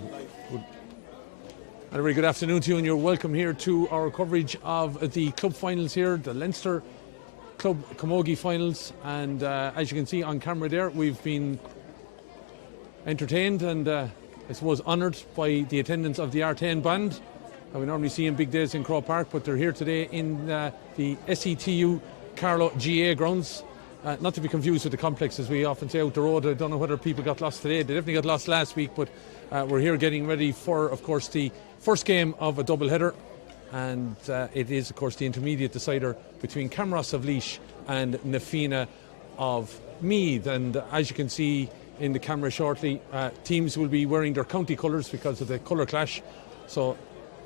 And a very good afternoon to you, and you're welcome here to our coverage of the club finals here, the Leinster Club Camogie finals. And as you can see on camera there, we've been entertained and I suppose honoured by the attendance of the R10 band. We normally see in big days in Crow Park, but they're here today in the SETU Carlow GA grounds. Not to be confused with the complex, as we often say out the road. I don't know whether people got lost today. They definitely got lost last week, but we're here getting ready for, of course, the first game of a double header, and it is, of course, the intermediate decider between Camross of Laois and Nafina of Meath. And as you can see in the camera shortly, teams will be wearing their county colours because of the colour clash. So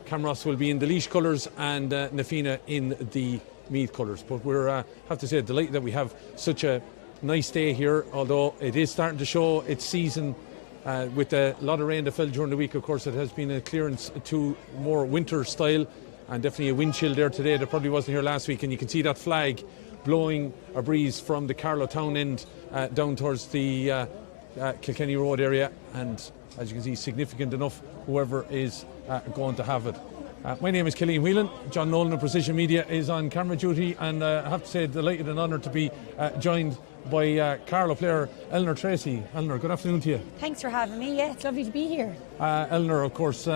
Camross will be in the Laois colours and Nafina in the Meath colours. But we're, have to say, delighted that we have such a nice day here, although it is starting to show its season. With a lot of rain that fell during the week, of course, it has been a clearance to more winter style, and definitely a wind chill there today that probably wasn't here last week. And you can see that flag blowing a breeze from the Carlow town end down towards the Kilkenny Road area, and as you can see, significant enough, whoever is going to have it. My name is Killian Whelan. John Nolan of Precision Media is on camera duty, and I have to say, delighted and honoured to be joined by Carlow player Eleanor Tracy. Eleanor, good afternoon to you. Thanks for having me. Yeah, it's lovely to be here. Eleanor, of course,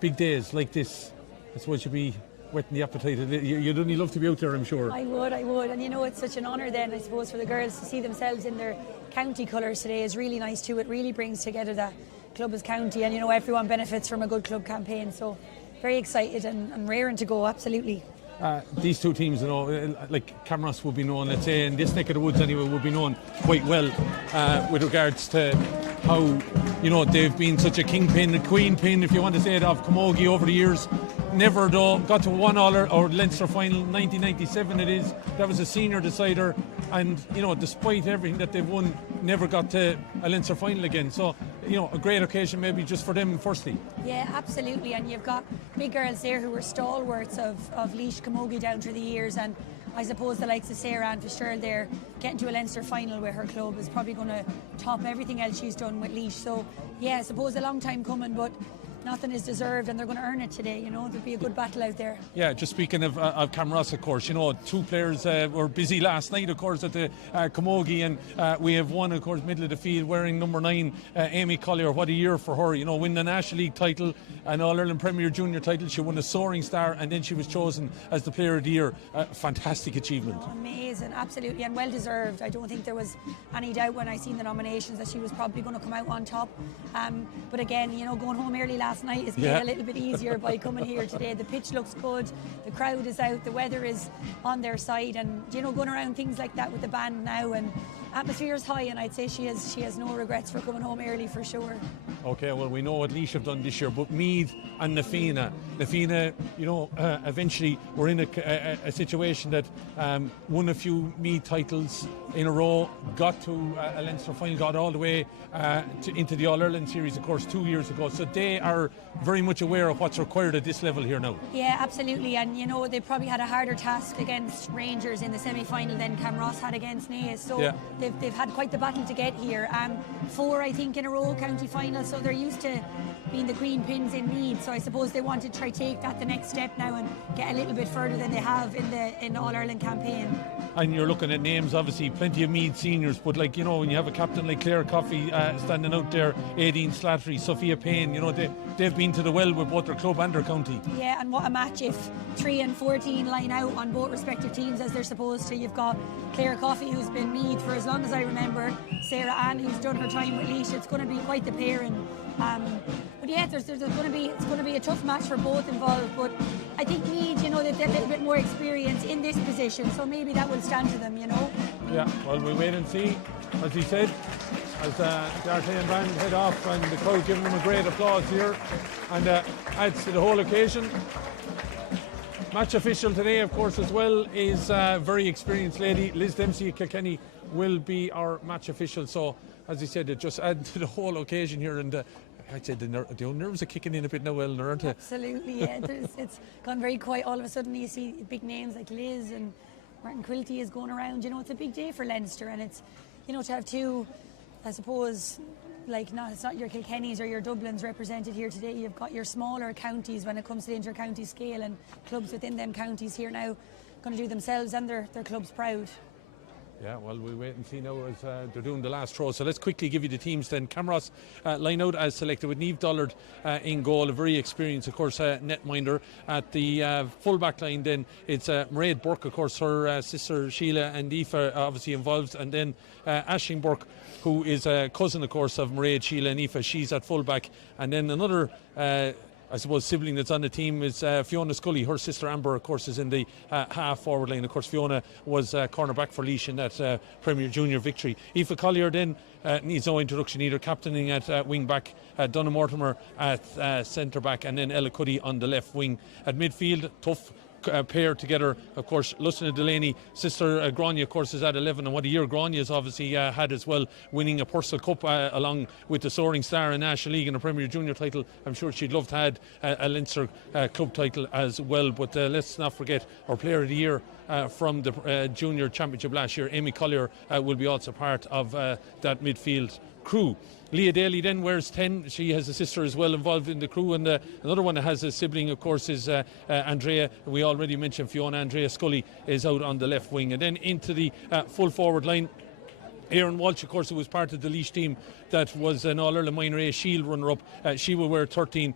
big days like this, I suppose you'd be whetting the appetite. You'd only love to be out there, I'm sure. I would. And you know, it's such an honour then, I suppose, for the girls to see themselves in their county colours today is really nice too. It really brings together the club as county, and you know, everyone benefits from a good club campaign. So very excited and raring to go, absolutely. These two teams, you know, like Camross would be known, let's say, in this neck of the woods anyway, would be known quite well with regards to how, you know, they've been such a kingpin, a queen pin, if you want to say it, of Camogie over the years. Never, though, got to one or Leinster final, 1997 it is. That was a senior decider, and, you know, despite everything that they've won, never got to a Leinster final again. So, you know, a great occasion maybe just for them firstly. Yeah, absolutely, and you've got big girls there who were stalwarts of Laois Camogie down through the years, and I suppose the likes of Sarah Ann Fitzgerald there getting to a Leinster final with her club is probably going to top everything else she's done with Laois. So yeah, I suppose a long time coming, but nothing is deserved, and they're going to earn it today. You know, there'll be a good battle out there. Yeah, just speaking of Camross, of course, you know, two players were busy last night, of course, at the Camogie, and we have one, of course, middle of the field, wearing number 9, Amy Collier. What a year for her, you know, winning the National League title, an All-Ireland Premier Junior title. She won a Soaring Star, and then she was chosen as the Player of the Year. Fantastic achievement. Amazing, absolutely, and well deserved. I don't think there was any doubt when I seen the nominations that she was probably going to come out on top. But again, you know, going home early last night is made a little bit easier by coming here today. The pitch looks good, the crowd is out, the weather is on their side, and you know, going around things like that with the band now, and atmosphere is high, and I'd say she has no regrets for coming home early for sure. Okay, well, we know what Laois have done this year, but Meath and Nafina, you know, eventually we're in a situation that won a few Meath titles in a row, got to a Leinster final, got all the way into the All-Ireland series, of course, 2 years ago. So they are very much aware of what's required at this level here now. Yeah, absolutely, and you know, they probably had a harder task against Rangers in the semi-final than Camross had against Naas. So they've had quite the battle to get here. 4, I think, in a row county finals, so they're used to being the queen pins in Meath. So I suppose they want to try take that the next step now and get a little bit further than they have in the All-Ireland campaign. And you're looking at names, obviously, plenty of Meath seniors, but like, you know, when you have a captain like Claire Coffey standing out there, Aideen Slattery, Sophia Payne, you know, they've been to the well with both their club and their county. Yeah, and what a match if 3 and 14 line out on both respective teams as they're supposed to. You've got Claire Coffey, who's been Meath for as long as I remember, Sarah Ann, who's done her time with Laois. It's going to be quite the pairing. But yeah, it's going to be a tough match for both involved. But I think Meath, you know, they've a little bit more experience in this position, so maybe that will stand to them, you know. Yeah, well, we wait and see, as he said, as the R10 band head off, and the crowd giving them a great applause here, and adds to the whole occasion. Match official today, of course, as well, is a very experienced lady. Liz Dempsey of Kilkenny will be our match official. So, as he said, it just adds to the whole occasion here, and I'd say the nerves are kicking in a bit now, Eleanor, aren't they? Absolutely, yeah. It's gone very quiet. All of a sudden you see big names like Liz and Martin Quilty is going around. You know, it's a big day for Leinster, and it's, you know, to have two, I suppose, like it's not your Kilkennys or your Dublins represented here today. You've got your smaller counties when it comes to the inter-county scale, and clubs within them counties here now going to do themselves and their clubs proud. Yeah, well, we wait and see now as they're doing the last throw. So let's quickly give you the teams then. Camross line out as selected with Niamh Dollard in goal, a very experienced, of course, netminder. At the full-back line then, it's Mairead Burke, of course, her sister Sheila and Aoife obviously involved. And then Aisling Burke, who is a cousin, of course, of Mairead, Sheila and Aoife. She's at full-back. And then another I suppose sibling that's on the team is Fiona Scully. Her sister Amber, of course, is in the half forward line. Of course, Fiona was cornerback for Laois in that Premier Junior victory. Aoife Collier then needs no introduction either, captaining at wing back, Donna Mortimer at centre back, and then Ella Cuddy on the left wing. At midfield, tough pair together, of course. Lustina Delaney, sister Grania, of course, is at 11, and what a year Grania has obviously had as well, winning a Purcell Cup along with the Soaring Star in National League and a Premier Junior title. I'm sure she'd love to have a Leinster club title as well. But let's not forget our Player of the Year from the Junior Championship last year, Amy Collier, will be also part of that midfield crew. Leah Daly then wears 10. She has a sister as well involved in the crew, and another one that has a sibling, of course, is Andrea. We already mentioned Fiona. Andrea Scully is out on the left wing. And then into the full forward line, Erin Walsh, of course, who was part of the Laois team that was an All-Ireland Minor A Shield runner-up. She will wear 13.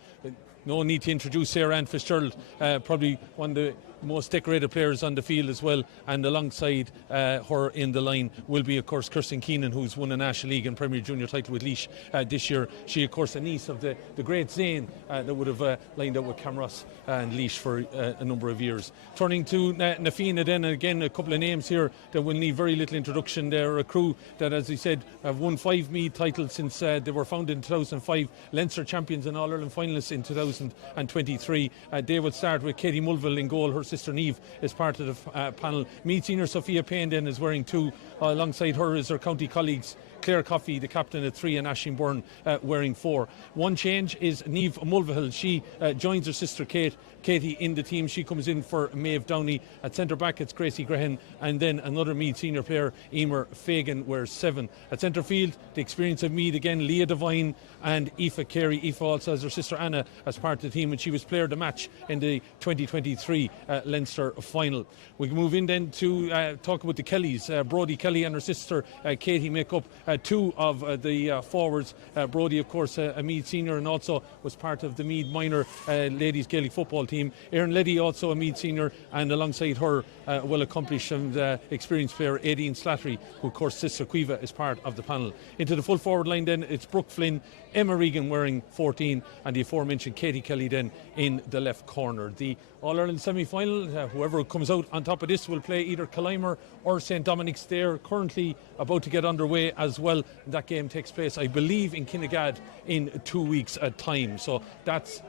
No need to introduce Sarah Ann Fitzgerald, probably one of the most decorated players on the field as well, and alongside her in the line will be, of course, Kirsten Keenan, who's won a National League and Premier Junior title with Laois this year. She, of course, a niece of the great Zane that would have lined up with Camross and Laois for a number of years. Turning to Na Fianna then, again, a couple of names here that will need very little introduction. They're a crew that, as I said, have won 5 Meath titles since they were founded in 2005, Leinster champions and All-Ireland finalists in 2023. They will start with Katie Mulville in goal. Her sister Niamh is part of the panel. Meath senior Sophia Payne then is wearing 2. Alongside her is her county colleagues Claire Coffey, the captain, at 3, and Aisling Byrne wearing 4. One change is Niamh Mulvihill. She joins her sister Katie in the team. She comes in for Maeve Downey. At centre back it's Gracie Grehan, and then another Meath senior player, Emer Fagan, wears 7. At centre field, the experience of Meath again, Leah Devine and Aoife Carey. Aoife also has her sister Anna as part of the team, and she was player of the match in the 2023 Leinster final. We can move in then to talk about the Kellys. Brodie Kelly and her sister Katie make up 2 of the forwards. Brodie, of course, a Meath senior, and also was part of the Meath minor ladies Gaelic football team. Erin Leddy, also a Meath senior, and alongside her, well accomplished and experienced player Aideen Slattery, who, of course, sister Cueva is part of the panel. Into the full forward line then, it's Brooke Flynn, Emma Regan wearing 14, and the aforementioned Katie Kelly then in the left corner. The All-Ireland semi-final, whoever comes out on top of this will play either Killimer or St Dominic's. They're currently about to get underway as well. That game takes place, I believe, in Kinnegad in 2 weeks' time. So that's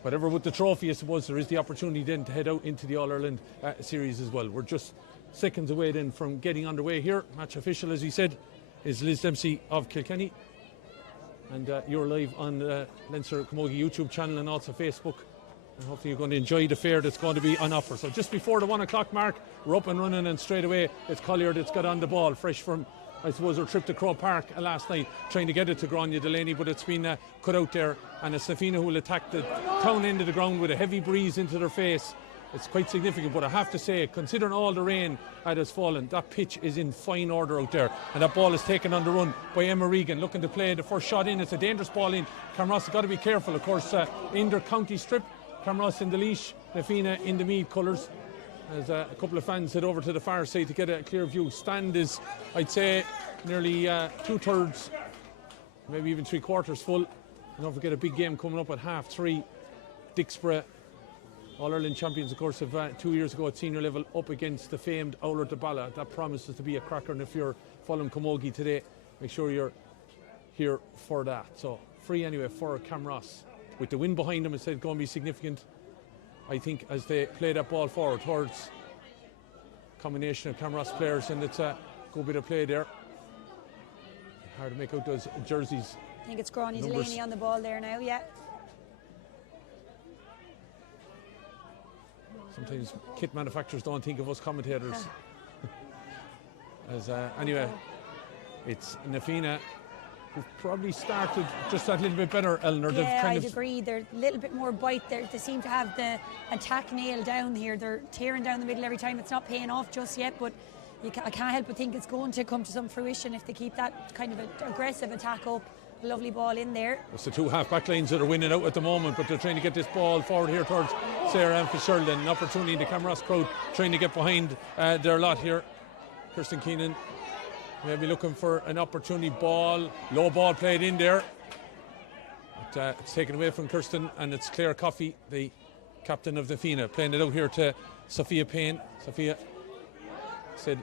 whatever with the trophy. I suppose there is the opportunity then to head out into the All-Ireland series as well. We're just seconds away then from getting underway here. Match official, as he said, is Liz Dempsey of Kilkenny. And you're live on the Leinster Camogie YouTube channel and also Facebook. And hopefully you're going to enjoy the fare that's going to be on offer. So just before the 1 o'clock mark, we're up and running, and straight away it's Collier that's got on the ball, fresh from, I suppose, her trip to Crow Park last night, trying to get it to Grania Delaney, but it's been cut out there. And it's Na Fianna who will attack the town end of the ground with a heavy breeze into their face. It's quite significant, but I have to say, considering all the rain that has fallen, that pitch is in fine order out there, and that ball is taken on the run by Emma Regan, looking to play the first shot in. It's a dangerous ball in. Camross has got to be careful, of course, in their county strip. Camross in the Laois, Na Fianna in the Meath colours. As a couple of fans head over to the far side to get a clear view. Stand is, I'd say, nearly 2/3, maybe even 3/4 full. And don't forget a big game coming up at 3:30. Dixborough, All-Ireland champions, of course, of 2 years ago at senior level, up against the famed Owler de Balla. That promises to be a cracker, and if you're following Camogie today, make sure you're here for that. So free anyway for Camross. With the wind behind them, it's going to be significant, I think, as they play that ball forward towards combination of Camross players, and it's a good bit of play there. Hard to make out those jerseys. I think it's Grania Delaney on the ball there now, yeah. Sometimes kit manufacturers don't think of us commentators. As anyway, it's Na Fianna who've probably started just that little bit better, Eleanor. Yeah, I'd agree. They're a little bit more bite. They seem to have the attack nailed down here. They're tearing down the middle every time. It's not paying off just yet, but I can't help but think it's going to come to some fruition if they keep that kind of aggressive attack up. A lovely ball in there. It's the two half-back lines that are winning out at the moment, but they're trying to get this ball forward here towards Sarah Ann Fitzgerald. An opportunity in the Camross crowd trying to get behind their lot here. Kirsten Keenan maybe looking for an opportunity. Ball, low ball played in there. But, it's taken away from Kirsten, and it's Claire Coffey, the captain of the FINA, playing it out here to Sophia Payne. Sophia said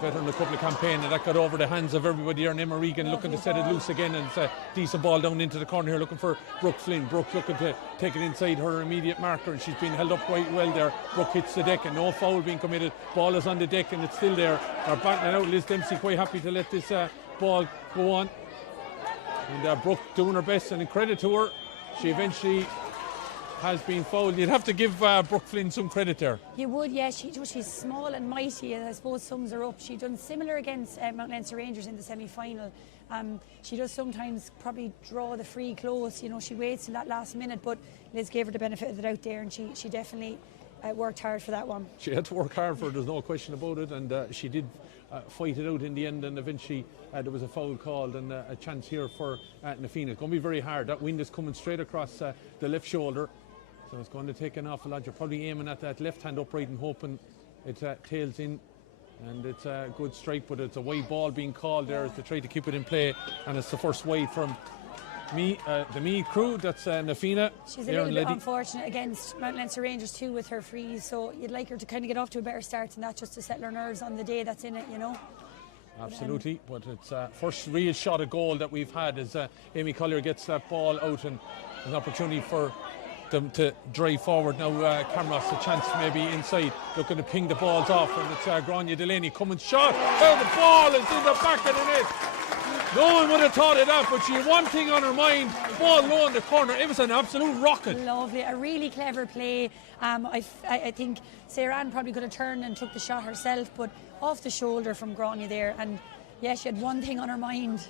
veteran a couple of campaigns, and that got over the hands of everybody here. And Emma Regan looking to set it loose again, and it's a decent ball down into the corner here, looking for Brooke Flynn. Brooke looking to take it inside her immediate marker, and she's been held up quite well there. Brooke hits the deck, and no foul being committed. Ball is on the deck, and it's still there. They're battling out. Liz Dempsey quite happy to let this ball go on. And Brooke doing her best, and in credit to her, she eventually has been fouled. You'd have to give Brooke Flynn some credit there. You would, yeah. She's small and mighty, and I suppose sums her up. She done similar against Mount Leinster Rangers in the semi-final. She does sometimes probably draw the free close. You know, she waits till that last minute, but Liz gave her the benefit of the doubt there, and she definitely worked hard for that one. She had to work hard for it, there's no question about it, and she did fight it out in the end, and eventually there was a foul called, and a chance here for Nafina. It's going to be very hard. That wind is coming straight across the left shoulder, so it's going to take an awful lot. You're probably aiming at that left hand upright and hoping it tails in, and it's a good strike, but it's a wide ball being called there to try to keep it in play, and it's the first wide from the Meath crew. That's Nafina. She's a little bit unfortunate against Mount Leinster Rangers too with her freeze, so you'd like her to kind of get off to a better start than that, just to settle her nerves on the day that's in it, you know. Absolutely, but it's first real shot at goal that we've had as Amy Collier gets that ball out, and an opportunity for them to drive forward now. Camross a chance maybe inside, looking to ping the balls off, and it's Grania Delaney coming shot. Oh, the ball is in the back of the net. No one would have thought of that, but she had one thing on her mind, ball low in the corner. It was an absolute rocket. Lovely, a really clever play. I think Sarah Ann probably could have turned and took the shot herself, but off the shoulder from Grania there, and yeah, she had one thing on her mind.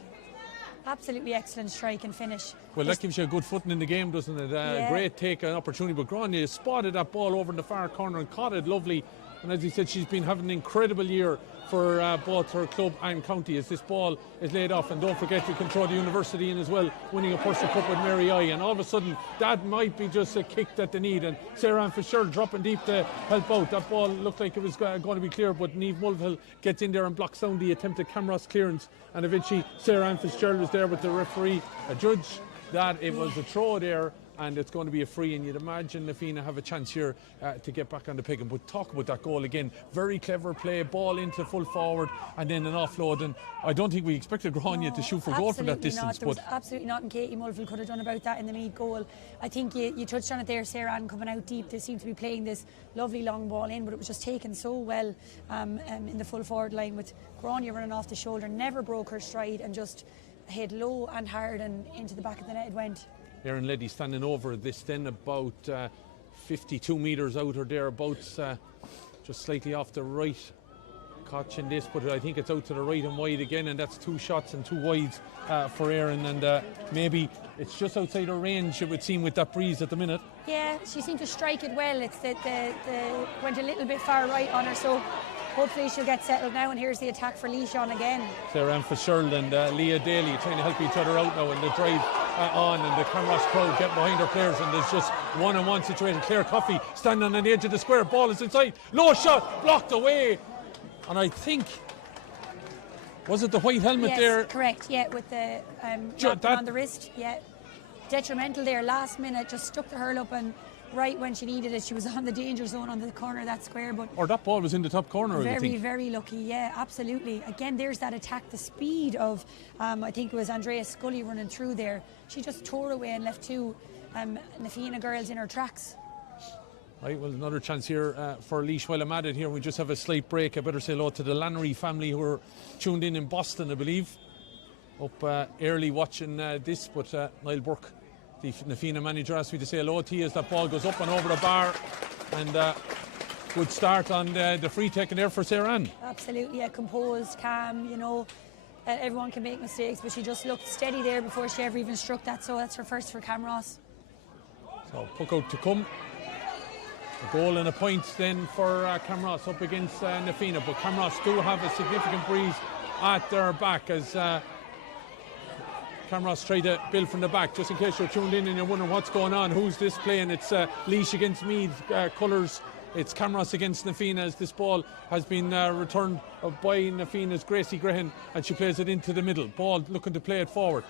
Absolutely excellent strike and finish. Well, that gives you a good footing in the game, doesn't it? Yeah. Great take, an opportunity, but Grania spotted that ball over in the far corner and caught it lovely. And as he said, she's been having an incredible year for both her club and county as this ball is laid off. And don't forget, you can throw the university in as well, winning a Purser Cup with Mary I. And all of a sudden, that might be just a kick that they need. And Sarah Ann Fitzgerald dropping deep to help out. That ball looked like it was going to be clear, but Niamh Mulvihill gets in there and blocks down the attempted Camross clearance. And eventually, Sarah Ann Fitzgerald was there with the referee, a judge, that it was a throw there, and it's going to be a free, and you'd imagine Nafina have a chance here to get back on the peg. But talk about that goal again. Very clever play, ball into full forward, and then an offload. And I don't think we expected Grania to shoot for goal from that distance. There was absolutely not, and Katie Mulvihill could have done about that in the Meath goal. I think you touched on it there, Sarah Ann coming out deep. They seem to be playing this lovely long ball in, but it was just taken so well in the full forward line, with Grania running off the shoulder, never broke her stride, and just hit low and hard and into the back of the net it went. Erin Leddy standing over this then, about 52 metres out or thereabouts, just slightly off the right. Catching this, but I think it's out to the right and wide again, and that's two shots and two wides for Erin, and maybe it's just outside her range, it would seem, with that breeze at the minute. Yeah, she seemed to strike it well. It's the went a little bit far right on her, so hopefully she'll get settled now. And here's the attack for Leishon again. Sarah Ann Fitzgerald and Leah Daly trying to help each other out now, and the drive on, and the Camross crowd get behind their players, and there's just one-on-one situation. Claire Coffey standing on the edge of the square, ball is inside, low shot, blocked away, and I think, was it the white helmet there? Yes, correct, yeah, with the on the wrist, yeah. Detrimental there, last minute, just stuck the hurl up, and right when she needed it, she was on the danger zone on the corner of that square. But or that ball was in the top corner. Very, very lucky. Yeah, absolutely. Again, there's that attack, the speed of, I think it was Andrea Scully running through there. She just tore away and left two Nafina girls in her tracks. Right, well, another chance here for Laois. While I'm at it here, we just have a slight break. I better say hello to the Lannery family who are tuned in Boston, I believe. Up early watching this, but Niall Burke, the Nafina manager, asked me to say hello to you as that ball goes up and over the bar, and good start on the free taken there for Sarah Ann. Absolutely, composed, calm, you know, Everyone can make mistakes, but she just looked steady there before she ever even struck that, so that's her first for Camross. So puck out to come. A goal and a point then for Camross up against Nafina, but Camross do have a significant breeze at their back as Camross try to build from the back. Just in case you're tuned in and you're wondering what's going on, who's this playing? It's Laois against Meath colours. It's Camross against Nafina as this ball has been returned by Nafina's Gracie Grehan, and she plays it into the middle. Ball looking to play it forward.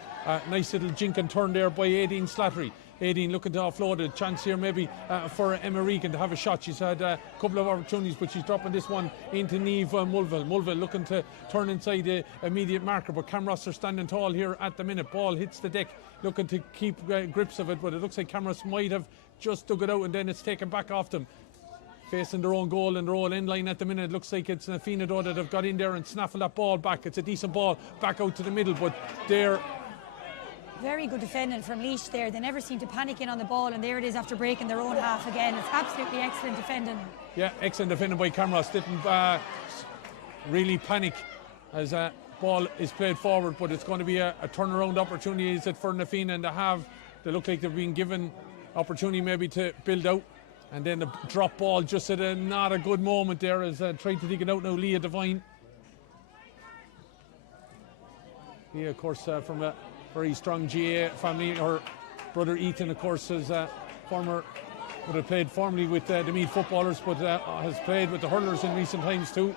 Nice little jink and turn there by Aideen Slattery. Aideen looking to offload it. Chance here maybe for Emma Regan to have a shot. She's had a couple of opportunities, but she's dropping this one into Niamh Mulville. Mulville looking to turn inside the immediate marker, but Camross are standing tall here at the minute. Ball hits the deck, looking to keep grips of it, but it looks like Camross might have just dug it out and then it's taken back off them. Facing their own goal and their own end line at the minute. It looks like it's Nafina though that have got in there and snaffled that ball back. It's a decent ball back out to the middle, but they're... Very good defending from Laois there. They never seem to panic in on the ball, and there it is after breaking their own half again. It's absolutely excellent defending. Yeah, excellent defending by Camross. Didn't really panic as ball is played forward, but it's going to be a turnaround opportunity, is it, for Nafina, and they look like they've been given opportunity maybe to build out. And then the drop ball just at not a good moment there as trying to dig it out now, Leah Devine. Leah, of course, from a very strong GA family. Her brother Ethan, of course, is would have played formerly with the Meath footballers, but has played with the hurlers in recent times too.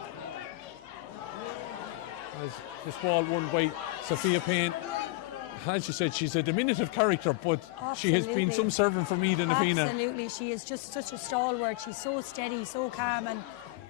As this ball won by Sophia Payne. As you said, she's a diminutive character, but she has been some servant for Meath and Nafina. Absolutely, she is just such a stalwart. She's so steady, so calm, and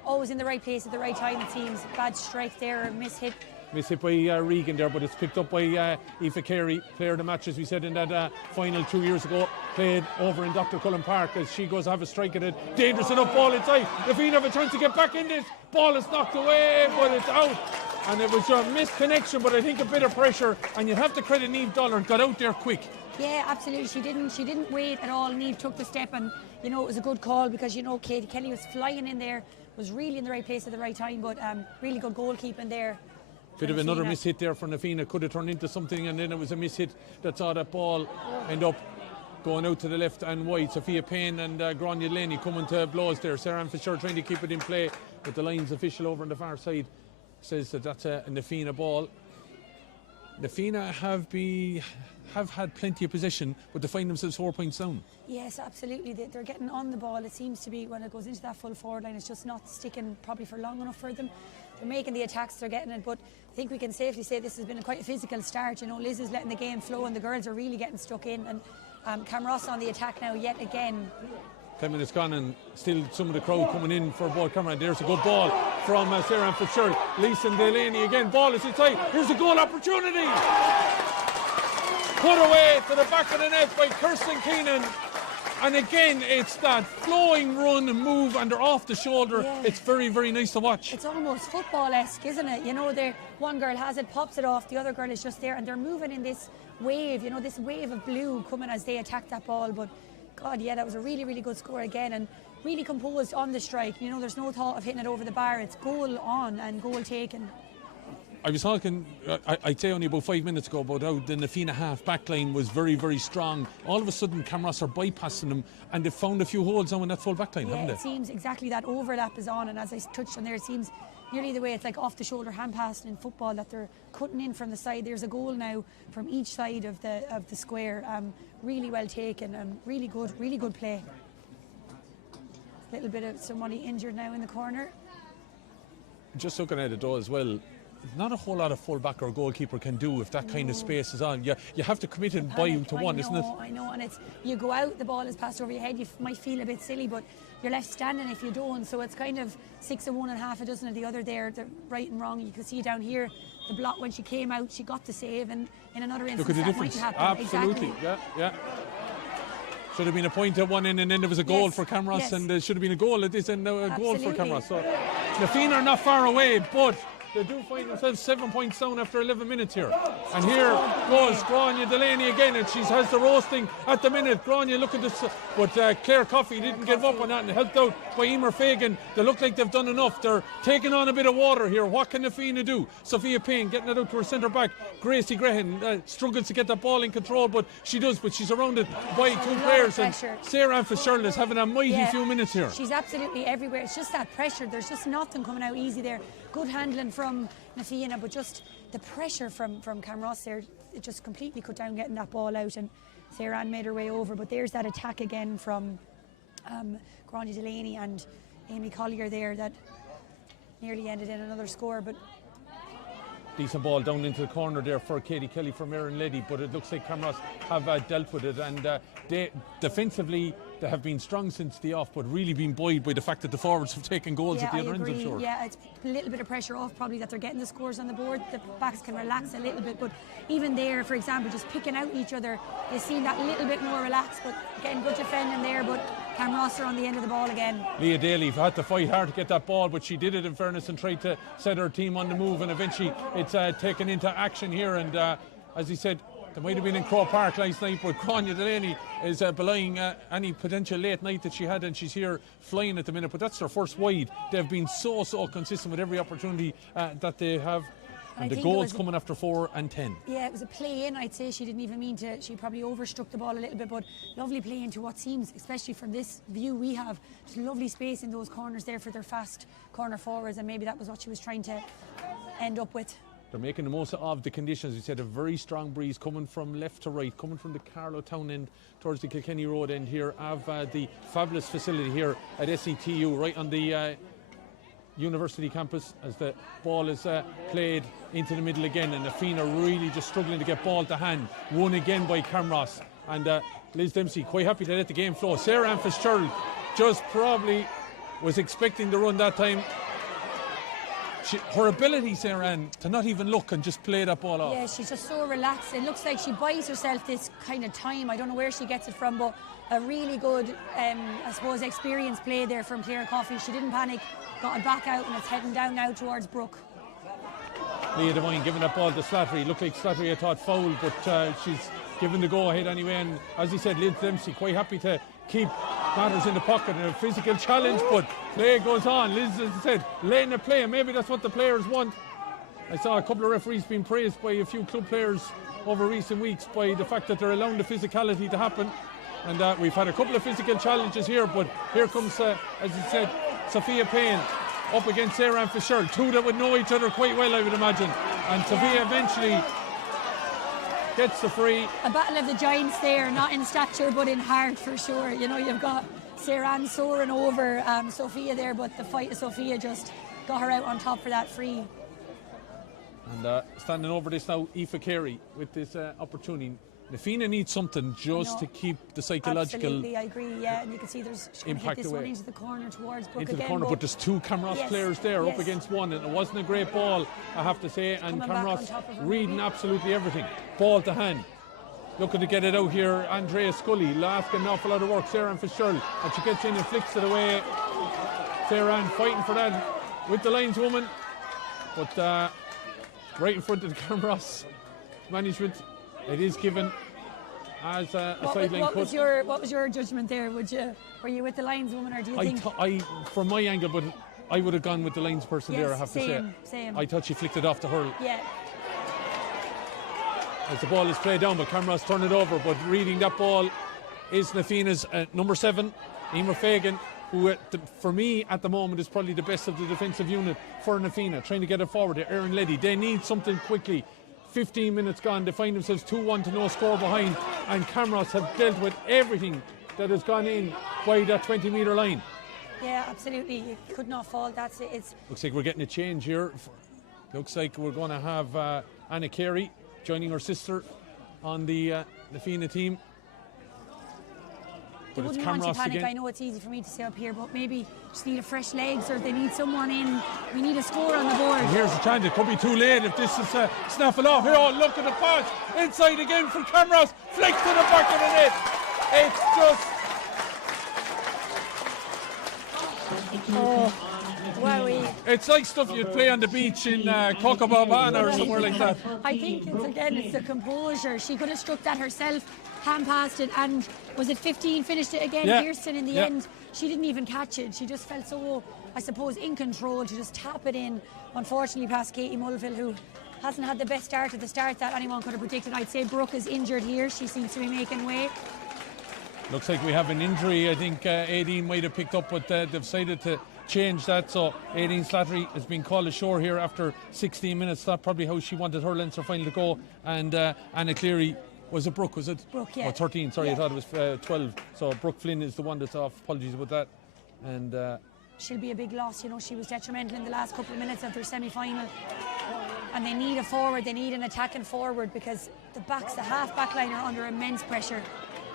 always in the right place at the right time, it seems. Bad strike there, mishit. Mishit by Regan there, but it's picked up by Aoife Carey, player of the match, as we said in that final 2 years ago. Played over in Dr. Cullen Park as she goes to have a strike at it. Dangerous enough ball inside. Nafina have a chance to get back in this. Ball is knocked away, but it's out. And it was a misconnection, but I think a bit of pressure, and you have to credit Niamh Dollar, got out there quick. Yeah, absolutely. She didn't wait at all. Niamh took the step, and it was a good call because Katie Kelly was flying in there, was really in the right place at the right time, but really good goalkeeping there. Bit of another mishit there for Nafina, could have turned into something, and then it was a mishit that saw that ball end up going out to the left and wide. Sophia Payne and Grania Delaney coming to blows there. Sarah Ann Fisher trying to keep it in play, but the Lions official over on the far side says that that's a Nafina ball. Nafina have had plenty of possession, but they find themselves 4 points down. Yes, absolutely. They're getting on the ball. It seems to be when it goes into that full forward line, it's just not sticking probably for long enough for them. They're making the attacks, they're getting it, but I think we can safely say this has been quite a physical start. Liz is letting the game flow, and the girls are really getting stuck in. And Camross on the attack now yet again. 10 minutes gone, and still some of the crowd coming in for a ball. Cameron, there's a good ball from Sarah Ann Fitzgerald. Lisa Delaney again, ball is inside. Here's a goal opportunity. Put away to the back of the net by Kirsten Keenan. And again, it's that flowing run and move, and they're off the shoulder. Yeah. It's very, very nice to watch. It's almost football-esque, isn't it? One girl has it, pops it off, the other girl is just there, and they're moving in this wave, this wave of blue coming as they attack that ball. But God, yeah, that was a really, really good score again, and really composed on the strike. There's no thought of hitting it over the bar. It's goal on and goal taken. I was talking, I'd say only about 5 minutes ago, about how the Nafina half back line was very, very strong. All of a sudden, Camross are bypassing them, and they've found a few holes now in that full back line, haven't they? It seems exactly that overlap is on, and as I touched on there, it seems nearly the way it's like off the shoulder hand passing in football, that they're cutting in from the side. There's a goal now from each side of the square. Really well taken, really good play. A little bit of somebody injured now in the corner. Just looking at it though as well, not a whole lot of full-back or goalkeeper can do if that kind of space is on. You have to commit and buy to one, isn't it? I know, and it's you go out, the ball is passed over your head, you might feel a bit silly, but you're left standing if you don't, so it's kind of 6 of one and half a dozen of the other there, the right and wrong. You can see down here, the block when she came out, she got the save, and in another instance look at the that difference. might happen. Absolutely, exactly. Yeah. Should have been a point at one end, and then there was a goal for Camross, and there should have been a goal at this end, now a goal for Camross. So Nafina are not far away, but They do find themselves 7 points down after 11 minutes here. And here goes Grania Delaney again, and she has the roasting at the minute. Grania, look at this. But Claire Coffey didn't give up on that and helped out by Emer Fagan. They look like they've done enough. They're taking on a bit of water here. What can Nafina do? Sophia Payne getting it out to her centre back. Gracie Grehan struggles to get the ball in control, but she does. But she's surrounded by two players. And Sarah Ann Fitzgerald is having a mighty few minutes here. She's absolutely everywhere. It's just that pressure. There's just nothing coming out easy there. Good handling from Nafina, but just the pressure from Camross there, it just completely cut down getting that ball out, and Sarah Ann made her way over. But there's that attack again from Grania Delaney and Amy Collier there that nearly ended in another score. But decent ball down into the corner there for Katie Kelly from Erin Leddy, but it looks like Camross have dealt with it, and they defensively they have been strong since the off, but really been buoyed by the fact that the forwards have taken goals at the other end, I'm sure. Yeah, it's a little bit of pressure off probably that they're getting the scores on the board. The backs can relax a little bit, but even there, for example, just picking out each other, they seem that little bit more relaxed, but getting good defending there. But Camross are on the end of the ball again. Leah Daly had to fight hard to get that ball, but she did it in fairness and tried to set her team on the move, and eventually it's taken into action here. And as he said, they might have been in Crow Park last night, but Grania Delaney is belying any potential late night that she had, and she's here flying at the minute. But that's their first wide. They've been so consistent with every opportunity that they have. And the goals coming after 4 and 10. Yeah, it was a play in. I'd say she didn't even mean to. She probably overstruck the ball a little bit, but lovely play into what seems, especially from this view we have, just lovely space in those corners there for their fast corner forwards, and maybe that was what she was trying to end up with. They're making the most of the conditions. We said a very strong breeze coming from left to right, coming from the Carlow town end towards the Kilkenny Road end here of the fabulous facility here at SETU, right on the University campus, as the ball is played into the middle again, and Nafina really just struggling to get ball to hand. Won again by Camross, and Liz Dempsey quite happy to let the game flow. Sarah Ann Fitzgerald just probably was expecting the run that time. Her ability, Sarah Ann, to not even look and just play that ball off. Yeah, she's just so relaxed. It looks like she buys herself this kind of time. I don't know where she gets it from, but a really good, I suppose, experienced play there from Claire Coffey. She didn't panic, got it back out, and it's heading down now towards Brooke. Leah Devine giving that ball to Slattery. Looked like Slattery, I thought, fouled, but she's given the go-ahead anyway. And as he said, Liz Dempsey quite happy to keep matters in the pocket, and a physical challenge, but play goes on. Liz, as I said, letting it play, and maybe that's what the players want. I saw a couple of referees being praised by a few club players over recent weeks by the fact that they're allowing the physicality to happen, and we've had a couple of physical challenges here, but here comes, as I said, Sophia Payne up against Sarah Ann Fitzgerald, two that would know each other quite well, I would imagine, and Sophia eventually gets the free. A battle of the giants there, not in stature but in heart for sure. You know, you've got Sarah Ann soaring over Sophia there, but the fight of Sophia just got her out on top for that free. And standing over this now, Aoife Carey with this opportunity. Nafina needs something just to keep the psychological. Absolutely, I agree. Yeah, and you can see she's going to hit this one into the corner towards Brooke into the corner, but there's two Camross players there up against one, and it wasn't a great ball, I have to say. And Camross reading absolutely everything. Ball to hand, looking to get it out here. Andrea Scully asking an awful lot of work. Sarah Ann Fitzgerald, and she gets in and flicks it away. Sarah Ann fighting for that with the lineswoman, but right in front of the Camross management. It is given as a sideline cut. What was your judgment there? Were you with the lineswoman, or do you think? From my angle, but I would have gone with the linesperson there, I have to say. Same. I thought she flicked it off the hurl. Yeah. As the ball is played down, but Camross turn it over. But reading that ball is Nafina's number 7, Emer Fagan, who for me at the moment is probably the best of the defensive unit for Nafina, trying to get it forward there. Erin Leddy, they need something quickly. 15 minutes gone, they find themselves 2-1 to no score behind, and Camross have dealt with everything that has gone in by that 20-metre line. Yeah, absolutely. You could not fault that. Looks like we're getting a change here. Looks like we're going to have Anna Carey joining her sister on the Nafina team. They wouldn't want to panic. Again. I know it's easy for me to say up here, but maybe just need a fresh legs, or they need someone in. We need a score on the board. And here's the chance. It could be too late if this is snaffled off. Here, oh, look at the pass. Inside again from Camross. Flicks to the back of the net. It's just... It's like stuff you'd play on the beach in Cochabamba or somewhere like that. I think it's the composure. She could have struck that herself, hand passed it, and was it 15, finished it again, Kirsten in the end. She didn't even catch it. She just felt so, I suppose, in control to just tap it in. Unfortunately, past Katie Mulville, who hasn't had the best start at the start that anyone could have predicted. I'd say Brooke is injured here. She seems to be making way. Looks like we have an injury. I think Aideen might have picked up, but they've decided to change that. So Aideen Slattery has been called ashore here after 16 minutes. That's probably how she wanted her Leinster final to go. And Anna Cleary, was it Brooke, was it? Brooke, yeah. Oh, 13, sorry, I thought it was 12. So Brooke Flynn is the one that's off. Apologies about that. And she'll be a big loss. You know, she was detrimental in the last couple of minutes of their semi-final. And they need a forward, they need an attacking forward, because the half-back line are under immense pressure.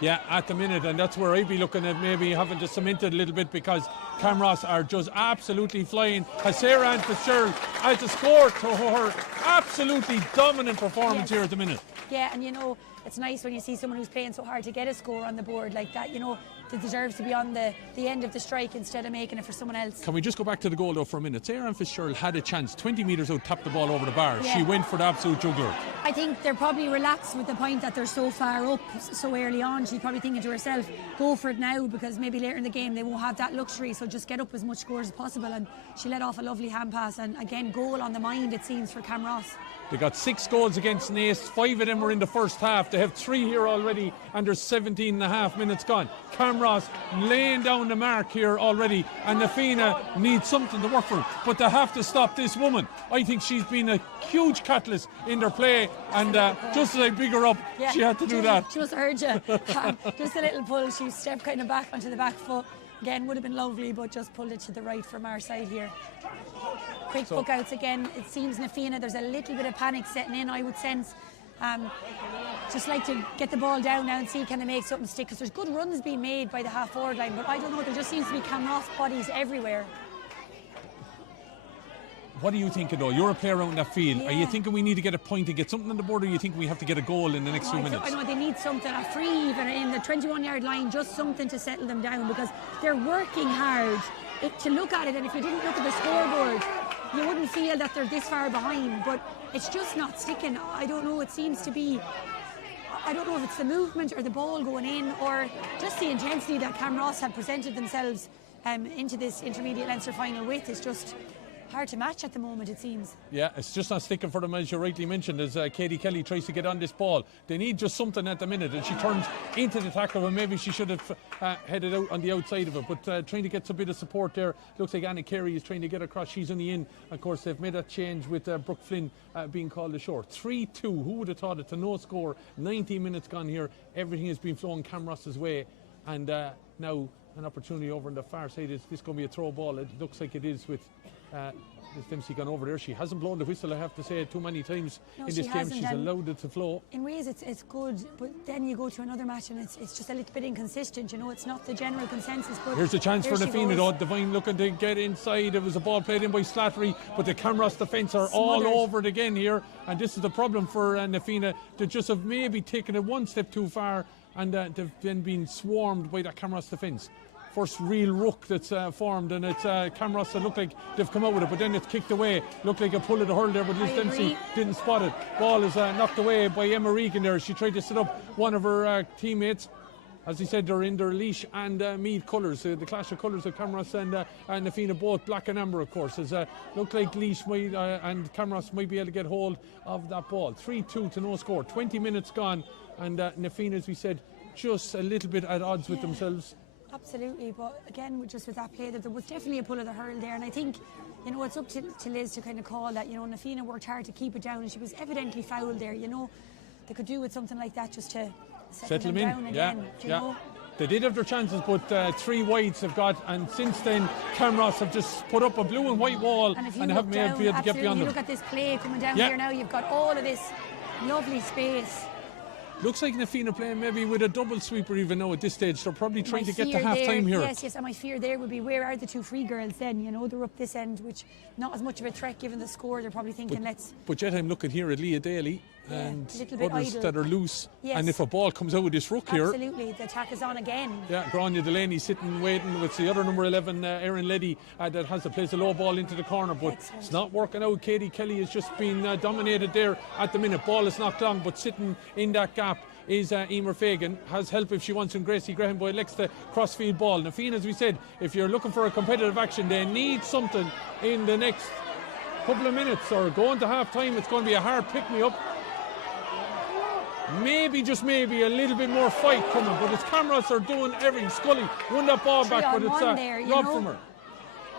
Yeah, at the minute, and that's where I'd be looking at maybe having to cement it a little bit, because Camross are just absolutely flying. Sarah Ann Fitzgerald has a score to her absolutely dominant performance here at the minute. Yeah, and you know, it's nice when you see someone who's playing so hard to get a score on the board like that. You know, that deserves to be on the end of the strike instead of making it for someone else. Can we just go back to the goal though for a minute? Sarah Ann Fitzgerald had a chance, 20 metres out, tapped the ball over the bar. Yeah. She went for the absolute juggler. I think they're probably relaxed with the point that they're so far up so early on. She's probably thinking to herself, go for it now, because maybe later in the game they won't have that luxury, so just get up as much scores as possible. And she let off a lovely hand pass, and again, goal on the mind, it seems, for Camross. They got 6 goals against Naas. 5 of them were in the first half. They have 3 here already, and there's 17 and a half minutes gone. Camross laying down the mark here already, and Nafina needs something to work for, but they have to stop this woman. I think she's been a huge catalyst in their play, and just as I big her up, she had to do that. She must have heard you. Just a little pull. She stepped kind of back onto the back foot. Again, would have been lovely, but just pulled it to the right from our side here. Quick bookouts again. It seems Nafina, there's a little bit of panic setting in, I would sense. Just like to get the ball down now and see can they make something stick, because there's good runs being made by the half-forward line, but I don't know, there just seems to be Camross bodies everywhere. What are you thinking though? You're a player out in that field. Yeah. Are you thinking we need to get a point and get something on the board, or you think we have to get a goal in the next few minutes? I know they need something, a free even in the 21-yard line, just something to settle them down, because they're working hard. To look at it, and if you didn't look at the scoreboard, you wouldn't feel that they're this far behind, but it's just not sticking. I don't know, it seems to be, I don't know if it's the movement or the ball going in, or just the intensity that Camross have presented themselves into this intermediate Leinster final with. Is just hard to match at the moment, it seems. Yeah, it's just not sticking for them, as you rightly mentioned, as Katie Kelly tries to get on this ball. They need just something at the minute, and she turns into the tackle, and maybe she should have headed out on the outside of it, but trying to get some bit of support there. Looks like Anna Carey is trying to get across. She's only in. Of course, they've made that change with Brooke Flynn being called ashore. 3-2. Who would have thought it? To no score. 19 minutes gone here. Everything has been flowing Camross's way, and now an opportunity over on the far side. Is this going to be a throw ball? It looks like it is, with Miss Dempsey gone over there. She hasn't blown the whistle, I have to say, too many times in this game. She's allowed it to flow. In ways it's good, but then you go to another match and it's just a little bit inconsistent. You know, it's not the general consensus. But here's a chance for Nafina though. Devine looking to get inside. It was a ball played in by Slattery, but the Camross defence are all over it again here, and this is the problem for Nafina. They just have maybe taken it one step too far, and they've then been swarmed by that Camross defence. First real ruck that's formed, and it's Camross that look like they've come out with it, but then it's kicked away. Looked like a pull of the hurl there, but Liz Dempsey didn't spot it. Ball is knocked away by Emma Regan there. She tried to set up one of her teammates. As he said, they're in their Laois and Meath colours, the clash of colours of Camross and Nafina, both black and amber, of course. As looked like Laois and Camross might be able to get hold of that ball. 3-2 to no score. 20 minutes gone, and Nafina, as we said, just a little bit at odds with themselves. Absolutely, but again, just with that play, there was definitely a pull of the hurl there, and I think, you know, it's up to Liz to kind of call that. You know, Nafina worked hard to keep it down, and she was evidently fouled there. You know, they could do with something like that just to settle them down again. You know? They did have their chances, but 3 wides have got, and since then Camross have just put up a blue and white wall and haven't been able to get beyond them. Look at this play coming down here now. You've got all of this lovely space. Looks like Nafina playing maybe with a double sweeper even now at this stage. They're probably trying to get to half-time here. Yes, and my fear there would be, where are the 2 free girls then? You know, they're up this end, which not as much of a threat given the score. They're probably thinking, let's... But yet I'm looking here at Leah Daly, and a little bit others idle. that are loose. Yes. And if a ball comes out with this ruck here, Absolutely, the attack is on again. yeah, Grania Delaney sitting waiting with the other number 11, Erin Leddy, that has to place a low ball into the corner, but Excellent. it's not working out. Katie Kelly has just been dominated there at the minute. Ball is knocked long, but sitting in that gap is Emer Fagan. Has help if she wants from Gracie Graham, but elects the crossfield ball. Now, Fianna, as we said, if you're looking for a competitive action, they need something in the next couple of minutes or going to half time. It's going to be a hard pick-me-up. Maybe, just maybe, a little bit more fight coming, but his cameras are doing everything. Scully won that ball back, but it's a rob from her.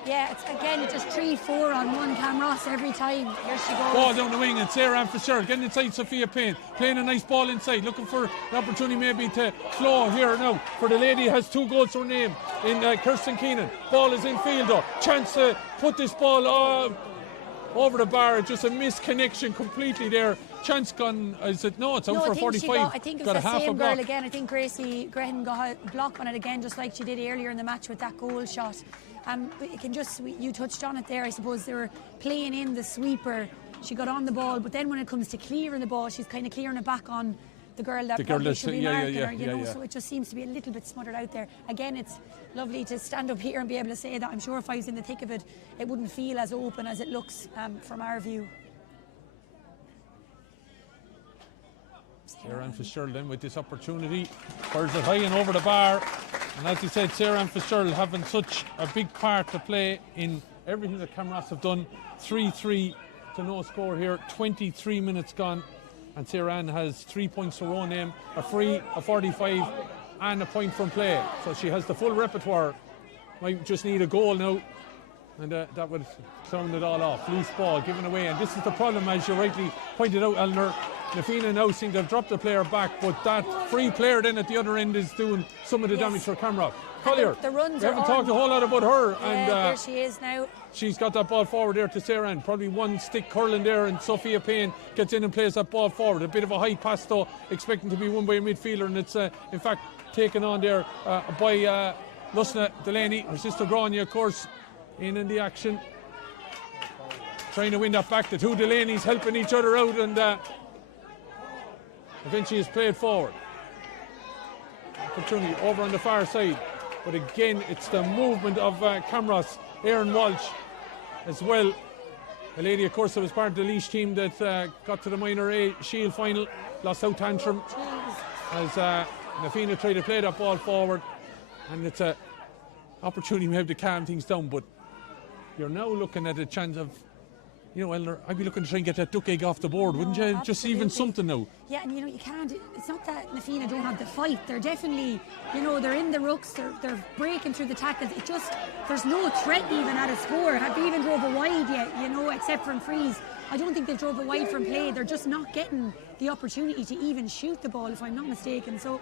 Yeah, it's again, it's just 3-4 on one Camross every time. Here she goes. Ball down the wing, and Sarah Ann Fitzgerald getting inside Sophia Payne, playing a nice ball inside, looking for an opportunity maybe to flow here now. For the lady who has 2 goals to her name in Kirsten Keenan. Ball is in field though. Chance to put this ball over the bar. Just a misconnection completely there. Chance gone, is it? No, it's out for a 45. I think it got was a the half same a girl block. again. I think Gracie Graham got a block on it again, just like she did earlier in the match with that goal shot. But it can just, you touched on it there, I suppose they were playing in the sweeper. She got on the ball, but then when it comes to clearing the ball, she's kind of clearing it back on the girl that probably should be marking her, you know, so it just seems to be a little bit smothered out there. Again, it's lovely to stand up here and be able to say that. I'm sure if I was in the thick of it, it wouldn't feel as open as it looks from our view. Sarah Ann Fitzgerald then with this opportunity, fires it high and over the bar. And as you said, Sarah Ann Fitzgerald having such a big part to play in everything that Camross have done. 3-3 to no score here, 23 minutes gone. And Sarah Ann has 3 points to her own name, a free, a 45 and a point from play. So she has the full repertoire. Might just need a goal now. And that would sound it all off. Loose ball given away. And this is the problem, as you rightly pointed out, Eleanor. Nafina now seems to have dropped the player back, but that free player then at the other end is doing some of the damage for Camross. Collier, the runs we haven't are talked a whole lot about her. Yeah, and there she is now. She's got that ball forward there to Sarah Ann. Probably one stick curling there, and Sophia Payne gets in and plays that ball forward. A bit of a high pass though, expecting to be won by a midfielder, and it's in fact taken on there by Lusna Delaney, her sister Grania, of course, in the action. Trying to win that back. The two Delaney's helping each other out, and eventually it's played forward. Opportunity over on the far side. But again, it's the movement of Camross, Erin Walsh as well. A lady, of course, that was part of the Laois team that got to the Minor A Shield final, lost out tantrum as Nafina tried to play that ball forward. And it's an opportunity we have to calm things down. But you're now looking at a chance of, you know, Eleanor, I'd be looking to try and get that duck egg off the board, wouldn't you? Absolutely. Just even something now. Yeah, and you know, you can't, it's not that Nafina don't have the fight. They're definitely, you know, they're in the rucks, they're breaking through the tackles. It just, there's no threat even at a score. Have they even drove a wide yet, you know, except from freeze? I don't think they drove a wide from play. They're just not getting the opportunity to even shoot the ball, if I'm not mistaken. So,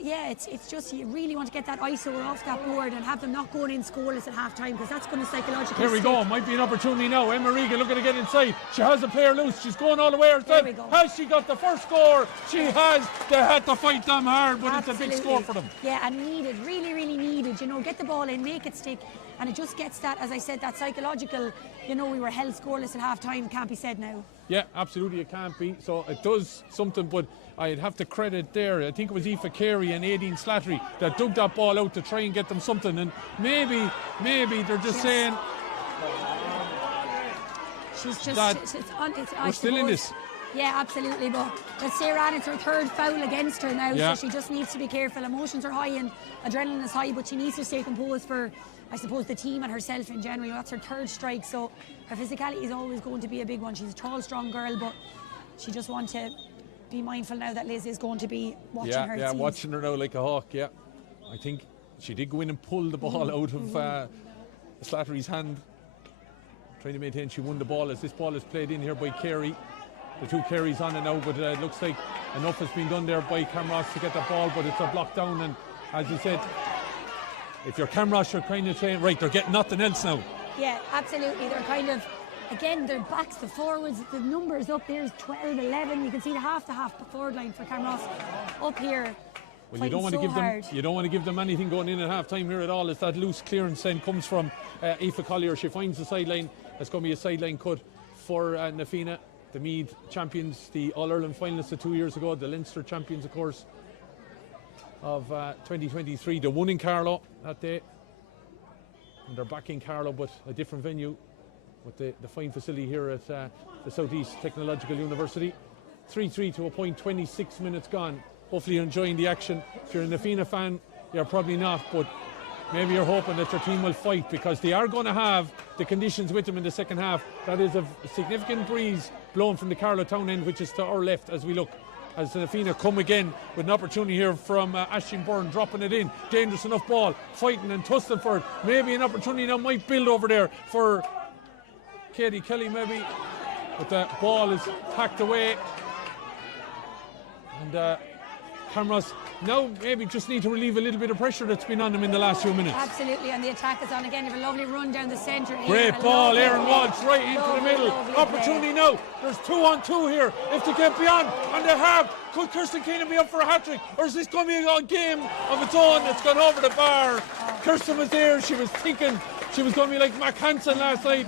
yeah, it's just you really want to get that ISO off that board and have them not going in scoreless at half time, because that's going to psychologically Here we go, might be an opportunity now. Emma Regan looking to get inside. She has a player loose, she's going all the way herself. There we go. Has she got the first score? She has. They had to fight them hard, but Absolutely. It's a big score for them. Yeah, and needed, really, really needed. You know, get the ball in, make it stick, and it just gets that, as I said, that psychological, you know, we were held scoreless at half time, can't be said now. Yeah, absolutely, it can't be. So it does something, but I'd have to credit there. I think it was Aoife Carey and Aideen Slattery that dug that ball out to try and get them something. And maybe they're just saying, she's just, that we're still in this. Yeah, absolutely. But Sarah Ann, it's her third foul against her now, Yeah. so she just needs to be careful. Emotions are high and adrenaline is high, but she needs to stay composed for, I suppose, the team and herself in general. That's her third strike, so her physicality is always going to be a big one. She's a tall, strong girl, but she just wants to be mindful now that Liz is going to be watching her. Yeah, watching her now like a hawk. Yeah, I think she did go in and pull the ball out of Slattery's hand, trying to maintain she won the ball as this ball is played in here by Carey. The two Careys on it now, but it looks like enough has been done there by Camross to get the ball, but it's a block down. And as you said, if you're Camross, you're kind of saying, right, they're getting nothing else now. Yeah, absolutely. They're kind of, again, their backs, the forwards, the numbers up there is 12, 11. You can see the half forward line for Camross up here. Well, you don't want to give them. You don't want to give them anything going in at half time here at all. As that loose clearance then comes from Aoife Collier. She finds the sideline. It's going to be a sideline cut for Nafina. the Meath champions, the All-Ireland finalists of 2 years ago, the Leinster champions, of course, of 2023. They won in Carlow that day. And they're back in Carlow, but a different venue with the fine facility here at the Southeast Technological University. 3-3 to a point, 26 minutes gone. Hopefully you're enjoying the action. If you're an Afina fan, you're probably not, but maybe you're hoping that your team will fight, because they are going to have the conditions with them in the second half. That is a significant breeze blowing from the Carlow town end, which is to our left as we look. As Afina come again with an opportunity here from Aisling Byrne, dropping it in. Dangerous enough ball, fighting and tussling for it. Maybe an opportunity now might build over there for Katie Kelly maybe. But the ball is packed away. And Camross now maybe just need to relieve a little bit of pressure that's been on them in the last few minutes. Absolutely, and the attack is on again. They have a lovely run down the centre. Great ball, Aaron Walsh right into the middle. Opportunity now. There's 2-on-2 here. If they get beyond, and they have. Could Kirsten Keenan be up for a hat-trick? Or is this going to be a game of its own that's gone over the bar? Kirsten was there. She was thinking she was going to be like Mac Hansen last night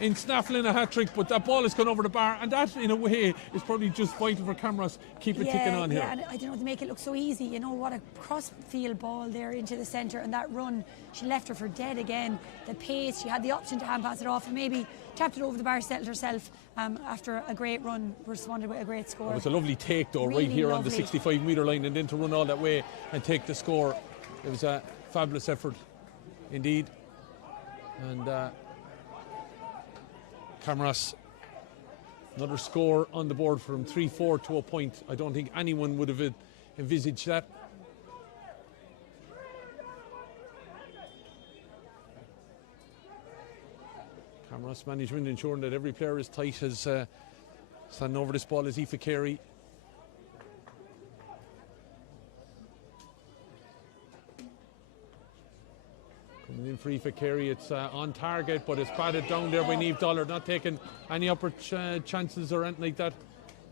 in snaffling a hat-trick, but that ball has gone over the bar, and that in a way is probably just vital for Camross. Keep it ticking on here. Yeah, and I don't know, to make it look so easy, you know, what a cross-field ball there into the centre, and that run, she left her for dead again. The pace, she had the option to hand pass it off and maybe tapped it over the bar, settled herself after a great run, responded with a great score. It was a lovely take though, really right here lovely. On the 65-metre line, and then to run all that way and take the score. It was a fabulous effort indeed. And Camross, another score on the board from 3-4 to a point. I don't think anyone would have envisaged that. Camross management ensuring that every player is tight as standing over this ball is Aoife Carey. Coming in for Aoife Carey, it's on target, but it's batted down there by Niamh Dollar, not taking any upper chances or anything like that.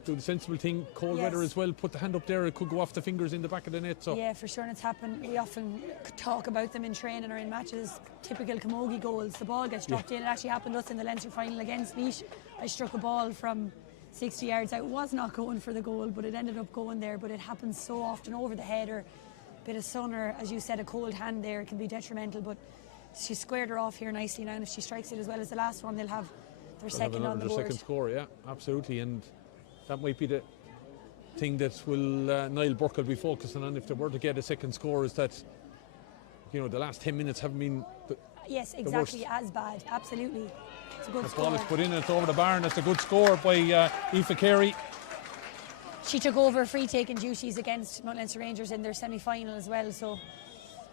Do the sensible thing, cold weather as well, put the hand up there, it could go off the fingers in the back of the net. So. Yeah, for sure, and it's happened. We often talk about them in training or in matches, typical Camogie goals. The ball gets dropped in. It actually happened to us in the Leinster final against Laois. I struck a ball from 60 yards out. It was not going for the goal, but it ended up going there. But it happens so often over the head, or a bit of sun, or as you said, a cold hand there. It can be detrimental, but she squared her off here nicely now, and if she strikes it as well as the last one, they'll have their second on the board. Second score, yeah, absolutely, and that might be the thing that will Niall Burke will be focusing on if they were to get a second score, is that, you know, the last 10 minutes haven't been yes, exactly, as bad, absolutely. It's a good score. The ball is put in and it's over the bar, and it's a good score by Aoife Carey. She took over free taking duties against Mount Leinster Rangers in their semi-final as well, so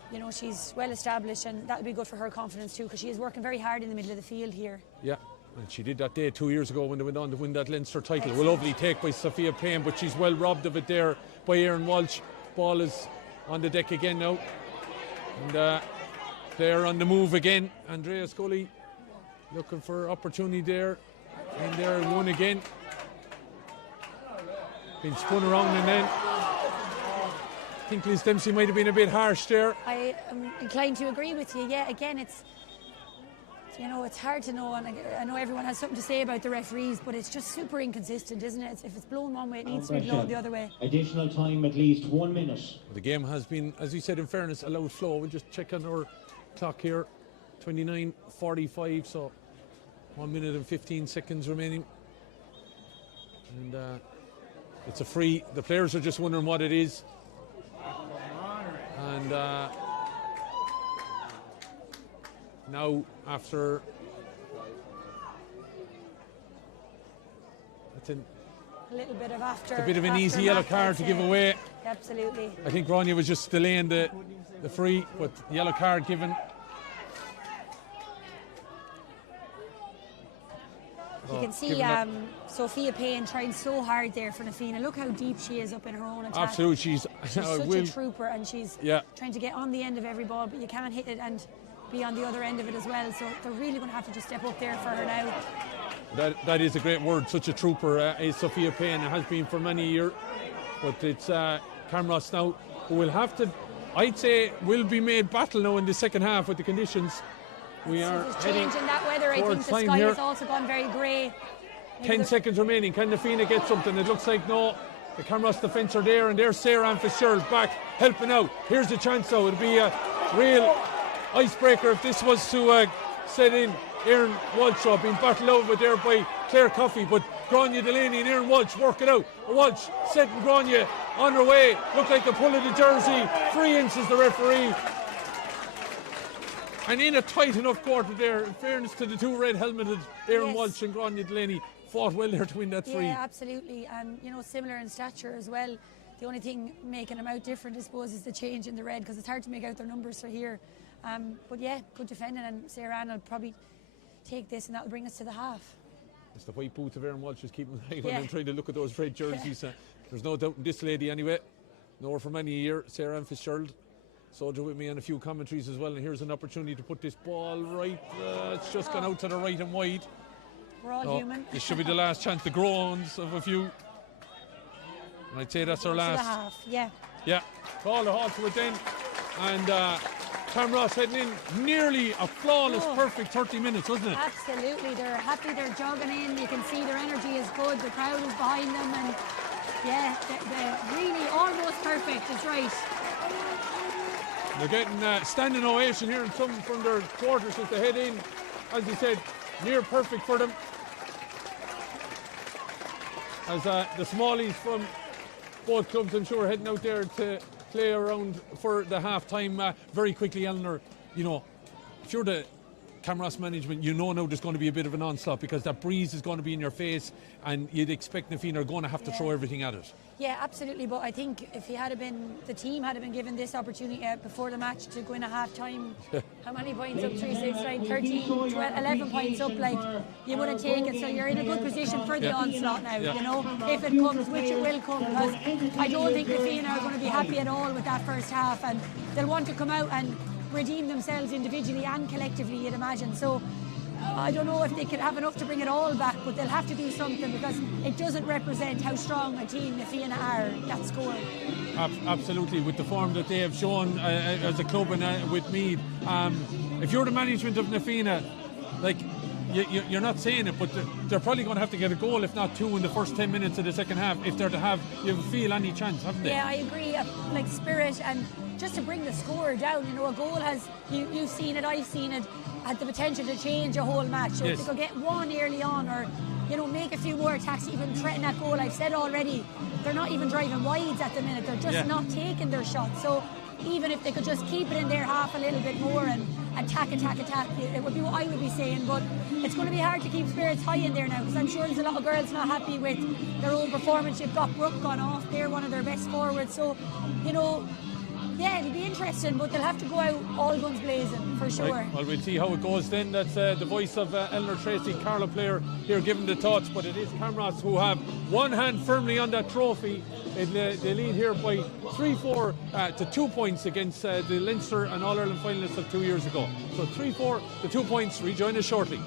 you know, she's well established, and that'll be good for her confidence too, because she is working very hard in the middle of the field here. Yeah, and she did that day 2 years ago when they went on to win that Leinster title. A lovely take by Sophia Payne, but she's well robbed of it there by Aaron Walsh. Ball is on the deck again now, and player on the move again. Andrea Scully looking for opportunity there, and there one again. Been spun around, and then I think Liz Dempsey might have been a bit harsh there. I am inclined to agree with you. Yeah, again, it's, you know, it's hard to know, and I know everyone has something to say about the referees, but it's just super inconsistent, isn't it? If it's blown one way, it needs to be blown the other way. Additional time, at least 1 minute. The game has been, as we said, in fairness, allowed flow. We'll just check on our clock here. 29:45, so 1 minute and 15 seconds remaining. And it's a free. The players are just wondering what it is. And now after a little bit of a bit of an easy yellow card to give away. Absolutely. I think Grania was just delaying the free, but yellow card given. You can see Sophia Payne trying so hard there for Nafina. Look how deep she is up in her own attack. Absolutely, she's such a trooper, and she's trying to get on the end of every ball, but you can't hit it and be on the other end of it as well. So they're really going to have to just step up there for her now. That is a great word. Such a trooper is Sophia Payne. It has been for many years, but it's Camross now who will have to, I'd say, will be made battle now in the second half with the conditions. We are change in that weather. I think the sky has also gone very grey. 10 seconds remaining. Can Na Fianna get something? It looks like no. The Camross defence are there, and there's Sarah Ann Fitzgerald back helping out. Here's the chance though. It'll be a real icebreaker if this was to set in. Aaron Walsh being battled over there by Claire Coffey, but Grania Delaney and Aaron Walsh work it out. Walsh setting Grania on her way. Look like the pull of the jersey. 3 inches the referee. And in a tight enough quarter there, in fairness to the two red helmeted Aaron Walsh and Grania Delaney, fought well there to win that 3. Yeah, absolutely. And you know, similar in stature as well. The only thing making them out different, I suppose, is the change in the red, because it's hard to make out their numbers for here. But yeah, good defending, and Sarah Ann will probably take this, and that'll bring us to the half. It's the white boots of Aaron Walsh is keeping an eye on and trying to look at those red jerseys. There's no doubt in this lady anyway. Know her for many years, Sarah Ann Fitzgerald. Soldier with me on a few commentaries as well, and here's an opportunity to put this ball right. It's just gone out to the right and wide. We're all human. This should be the last chance, the groans of a few. And I'd say that's our last. To the half, yeah. Yeah, call the halt to it then. And Camross heading in nearly a flawless, perfect 30 minutes, wasn't it? Absolutely, they're happy, they're jogging in. You can see their energy is good, the crowd is behind them, and yeah, they're really almost perfect, it's right. They're getting standing ovation here in some from their quarters as they head in. As you said, near perfect for them. As the smallies from both clubs, I'm sure, heading out there to play around for the half-time. Very quickly, Eleanor, you know, if you're the Camross management, you know now there's going to be a bit of an onslaught, because that breeze is going to be in your face, and you'd expect Na Fianna are going to have to throw everything at it. Yeah, absolutely. But I think if the team had been given this opportunity before the match to go in a half-time, how many points up? 3, 6, 9, 13, 12, 11 points up, like, you wouldn't take it. So you're in a good position for the onslaught now, you know, if it comes, which it will come, because I don't think Na Fianna are going to be happy at all with that first half, and they'll want to come out and redeem themselves individually and collectively, you'd imagine. So I don't know if they could have enough to bring it all back, but they'll have to do something, because it doesn't represent how strong a team Na Fianna are, that score. Absolutely, with the form that they have shown as a club and with Meath. If you're the management of Na Fianna, like, you're not saying it, but they're probably going to have to get a goal, if not 2, in the first 10 minutes of the second half, if they're to have, you feel, any chance, haven't they? Yeah, I agree. Like, spirit, and just to bring the score down, you know, a goal has, you've seen it, I've seen it, had the potential to change a whole match. So if they could get one early on, or, you know, make a few more attacks, even threaten that goal. I've said already, they're not even driving wides at the minute, they're just not taking their shots. So even if they could just keep it in their half a little bit more and attack, it would be what I would be saying. But it's going to be hard to keep spirits high in there now, because I'm sure there's a lot of girls not happy with their own performance. You've got Brooke gone off, they're one of their best forwards. So, you know, yeah, it'll be interesting, but they'll have to go out all guns blazing, for sure. Right. Well, we'll see how it goes then. That's the voice of Eleanor Tracy, Carlow player, here giving the thoughts. But it is Camross who have one hand firmly on that trophy. They lead here by 3-4 to 2 points against the Leinster and All-Ireland finalists of 2 years ago. So 3-4 to 2 points. Rejoin us shortly.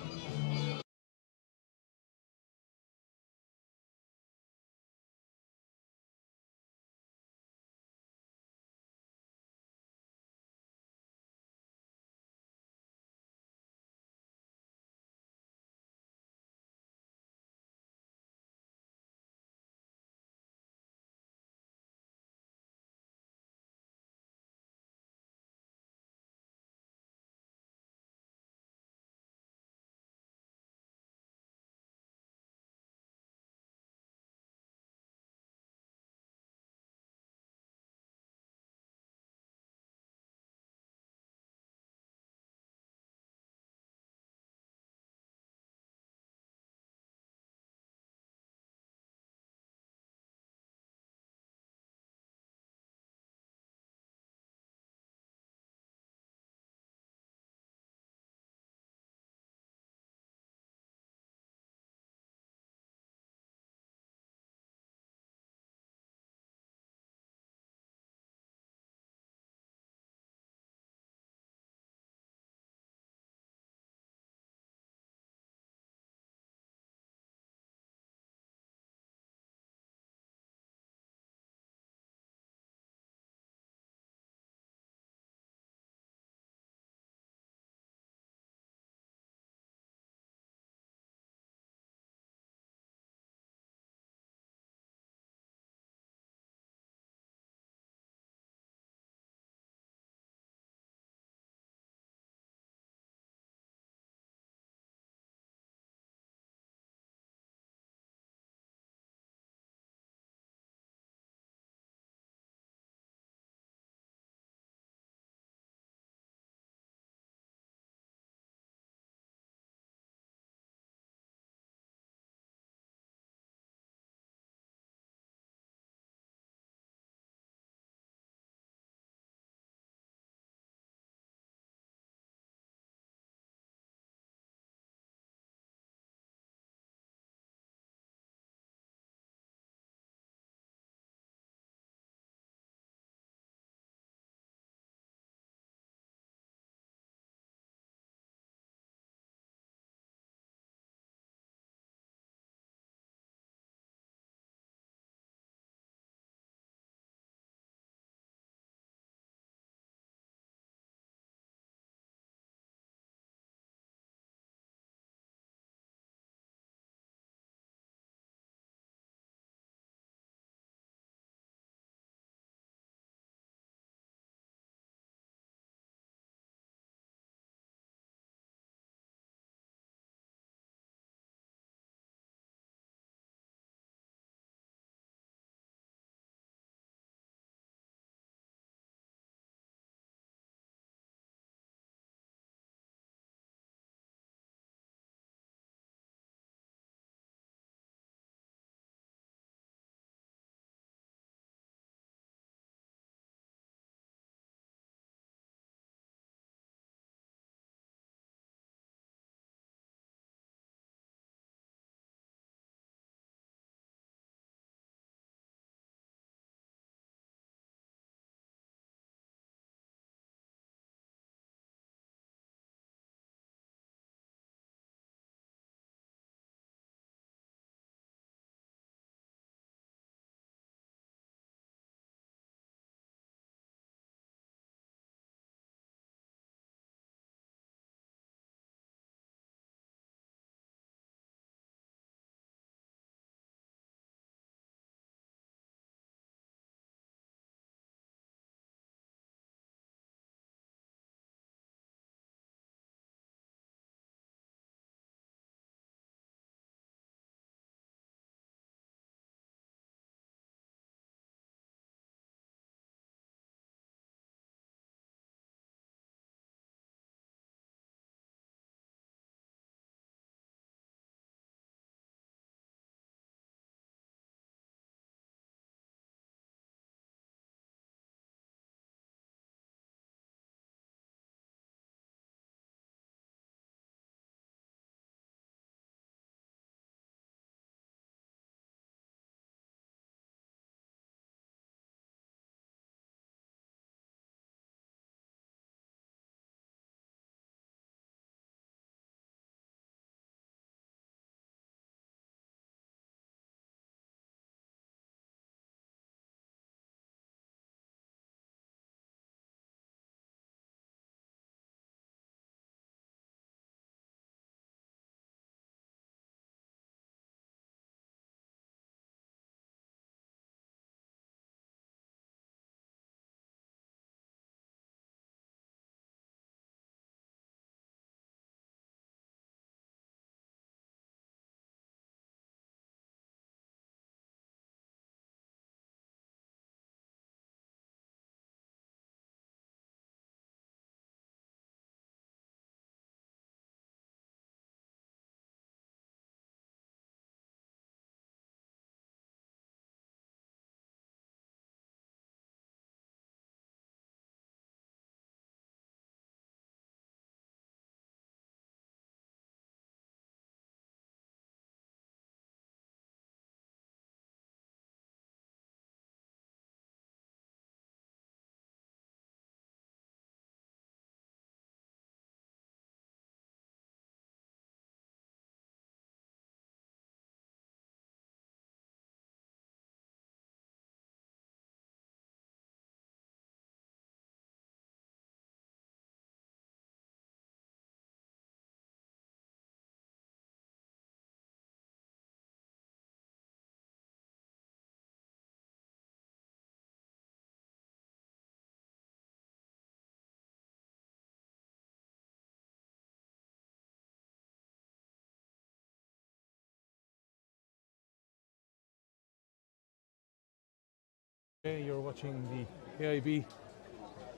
You're watching the AIB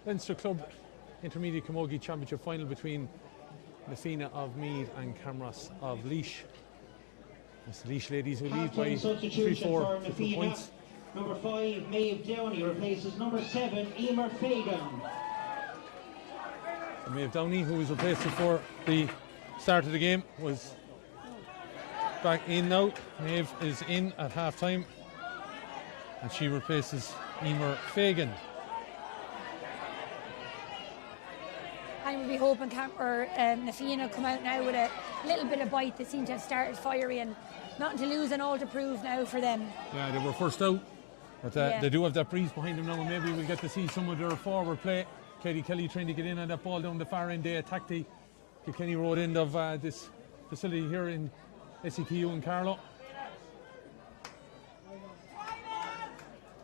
Leinster Club Intermediate Camogie Championship final between Nafina of Meath and Camross of Laois. It's the Laois ladies who lead by 3-4 different points. Number 5, Maeve Downey replaces number 7, Emer Fagan. So Maeve Downey, who was replaced before the start of the game, was back in now. Maeve is in at half time and she replaces Emer Fagan. I will be hoping Nafina come out now with a little bit of bite. They seem to have started fiery and nothing to lose and all to prove now for them. Yeah, they were first out, but they do have that breeze behind them now, and maybe we'll get to see some of their forward play. Katie Kelly trying to get in on that ball down the far end. They attacked the Kilkenny Road end of this facility here in SETU in Carlow.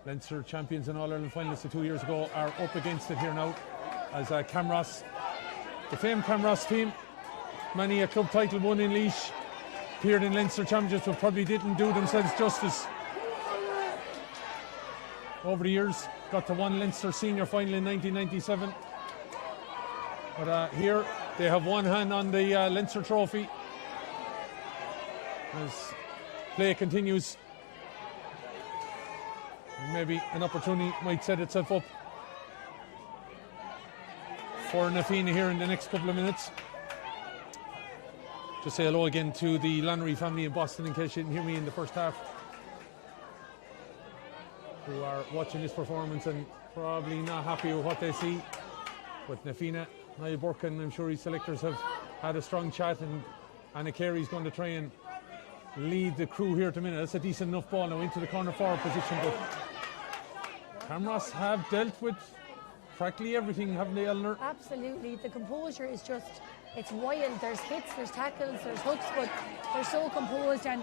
Leinster champions and All-Ireland finalists 2 years ago are up against it here now as Camross, the famed Camross team, many a club title won in Laois, appeared in Leinster championships but probably didn't do themselves justice over the years. Got to one Leinster senior final in 1997, but here they have one hand on the Leinster trophy as play continues. Maybe an opportunity might set itself up for Nafina here in the next couple of minutes. Just say hello again to the Lannery family in Boston in case you didn't hear me in the first half, who are watching this performance and probably not happy with what they see. But Nafina, Niall Burke and I'm sure his selectors have had a strong chat, and Anna Carey's going to try and lead the crew here at the minute. That's a decent enough ball now into the corner forward position, but Camross have dealt with practically everything, haven't they, Eleanor? Absolutely. The composure is just, it's wild. There's hits, there's tackles, there's hooks, but they're so composed and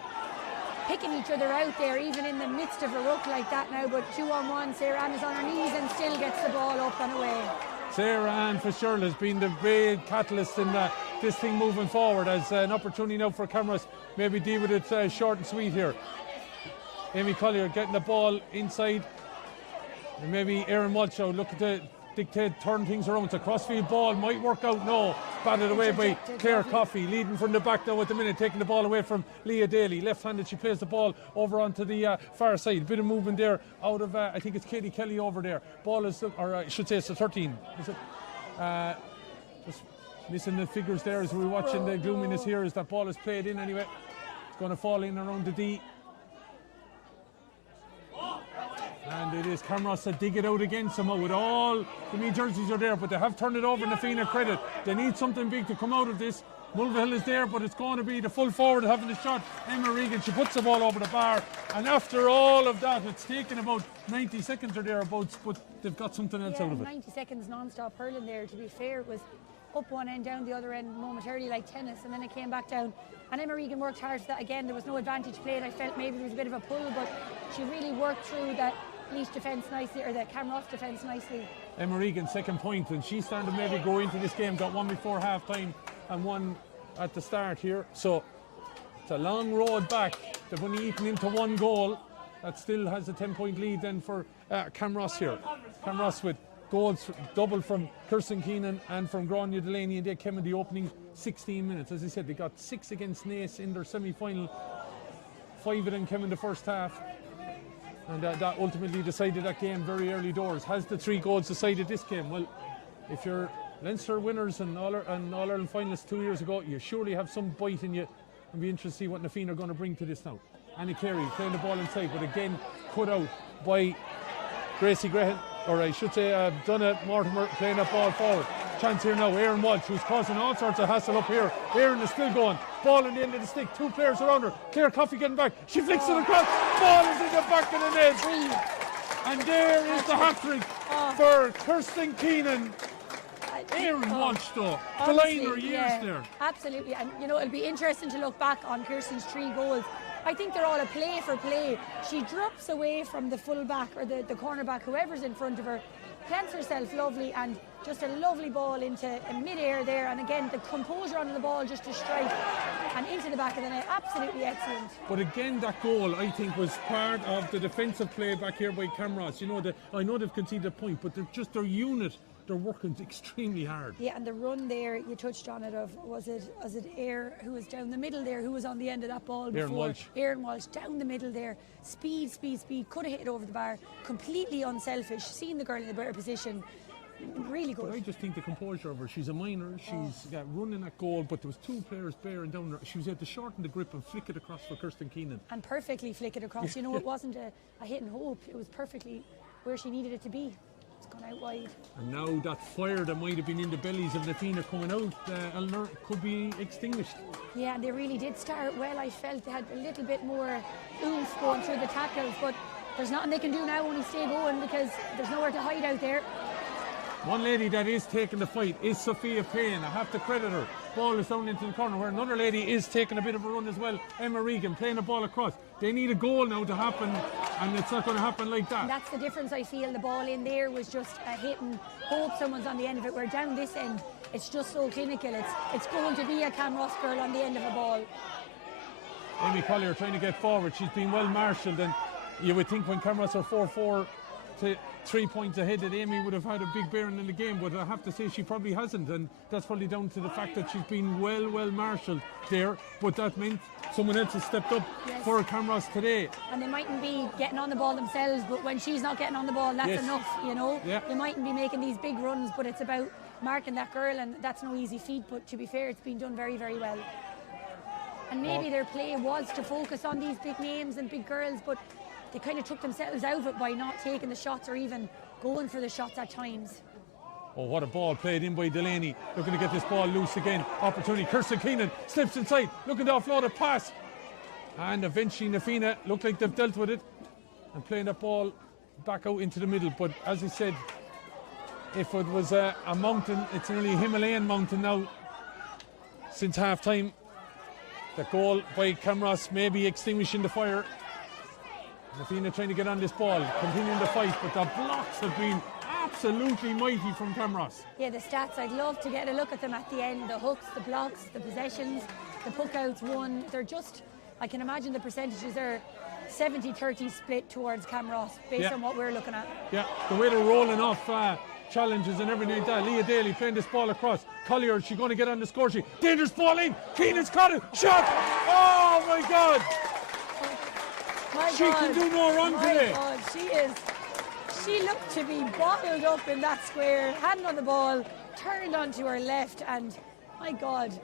picking each other out there, even in the midst of a ruck like that now. But 2-on-1, Sarah Ann is on her knees and still gets the ball up and away. Sarah Ann Fitzgerald has been the big catalyst in this thing moving forward, as an opportunity now for Camross maybe deal with it short and sweet here. Amy Collier getting the ball inside, and maybe Erin Walsh looking to dictate, turn things around. It's a crossfield ball, might work out, no. Batted away by Claire Coffey, leading from the back now at the minute, taking the ball away from Leah Daly. Left-handed, she plays the ball over onto the far side. A bit of movement there out of, I think it's Katie Kelly over there. Ball is, or I should say it's a 13. Is it? Just missing the figures there as we're watching the gloominess here as that ball is played in anyway. It's going to fall in around the D. And it is Camross that dig it out again somehow with all the Meath jerseys are there, but they have turned it over. Nafina credit. They need something big to come out of this. Mulvihill is there, but it's going to be the full forward having the shot. Emma Regan, she puts the ball over the bar, and after all of that, it's taken about 90 seconds or thereabouts, but they've got something else out of it. 90 seconds non-stop hurling there. To be fair, it was up one end, down the other end momentarily like tennis, and then it came back down. And Emma Regan worked hard for that again. There was no advantage played. I felt maybe there was a bit of a pull, but she really worked through that Laois defence nicely, or the Camross defence nicely. Emma Regan, second point, and she's starting to maybe go into this game. Got one before half time and one at the start here. So it's a long road back. They've only eaten into one goal. That still has a 10-point lead then for Camross here. Camross with goals double from Kirsten Keenan and from Grania Delaney, and they came in the opening 16 minutes. As I said, they got 6 against Naas in their semi-final. 5 of them came in the first half. And that ultimately decided that game very early doors. Has the 3 goals decided this game? Well, if you're Leinster winners and All-Ireland finalists 2 years ago, you surely have some bite in you, and be interested to see what Nafina are going to bring to this now. Annie Carey playing the ball inside, but again cut out by Gracie Graham, or I should say Donna Mortimer playing that ball forward. Chance here now, Erin Walsh, who's causing all sorts of hassle up here. Erin is still going. Ball in the end of the stick. 2 players around her. Claire Coffey getting back. She flicks it across. Ball is in the back of the net. And there is the hat-trick for Kirsten Keenan. Erin Walsh though. The liner years there. Absolutely. And you know, it'll be interesting to look back on Kirsten's 3 goals. I think they're all a play for play. She drops away from the full back or the cornerback, whoever's in front of her, plants herself lovely, and Just a lovely ball into mid-air there, and again the composure under the ball just to strike and into the back of the net. Absolutely excellent. But again, that goal I think was part of the defensive play back here by Camross. You know, I know they've conceded a point, but they're just their unit. They're working extremely hard. Yeah, and the run there, you touched on it, of was it Ayr who was down the middle there, who was on the end of that ball before? Aaron Walsh down the middle there. Speed, could have hit it over the bar. Completely unselfish, seeing the girl in the better position. Really good. But I just think the composure of her, she's a minor, she's got running at goal, but there was two players bearing down her. She was able to shorten the grip and flick it across for Kirsten Keenan. And perfectly flick it across. You know, it wasn't a hit and hope. It was perfectly where she needed it to be. It's gone out wide. And now that fire that might have been in the bellies of Nafina coming out, Eleanor, could be extinguished. Yeah, and they really did start well. I felt they had a little bit more oomph going through the tackles, but there's nothing they can do now, only stay going, because there's nowhere to hide out there. One lady that is taking the fight is Sophia Payne. I have to credit her. Ball is down into the corner, where another lady is taking a bit of a run as well. Emma Regan playing the ball across. They need a goal now to happen, and it's not going to happen like that. And that's the difference, I feel. The ball in there was just a hit and hope someone's on the end of it. Where down this end, it's just so clinical. It's going to be a Camross girl on the end of a ball. Amy Collier trying to get forward. She's been well marshalled, and you would think when Camross are 4-4 to 3 points ahead that Amy would have had a big bearing in the game, but I have to say she probably hasn't, and that's probably down to the fact that she's been well marshalled there, but that meant someone else has stepped up for Camross today. And they mightn't be getting on the ball themselves, but when she's not getting on the ball, that's enough, you know. They mightn't be making these big runs, but it's about marking that girl, and that's no easy feat, but to be fair, it's been done very well. And maybe their play was to focus on these big names and big girls, but they kind of took themselves out of it by not taking the shots or even going for the shots at times. Oh, what a ball played in by Delaney. Looking to get this ball loose again. Opportunity. Kirsten Keenan slips inside, looking to offload a pass. And eventually Nafina looked like they've dealt with it and playing that ball back out into the middle. But as I said, if it was a mountain, it's nearly a Himalayan mountain now since half time. The goal by Camross may be extinguishing the fire. Nafina trying to get on this ball, continuing the fight, but the blocks have been absolutely mighty from Camross. Yeah, the stats, I'd love to get a look at them at the end. The hooks, the blocks, the possessions, the puck-outs won. They're just, I can imagine the percentages are 70-30 split towards Camross based on what we're looking at. Yeah, the way they're rolling off challenges and everything like that. Leah Daly playing this ball across. Collier, she's going to get on the score sheet. Dangerous ball in. Keenan's caught it. Shot! Oh my God! She can do no wrong today. God, she looked to be bottled up in that square, hand on the ball, turned onto her left, and my God,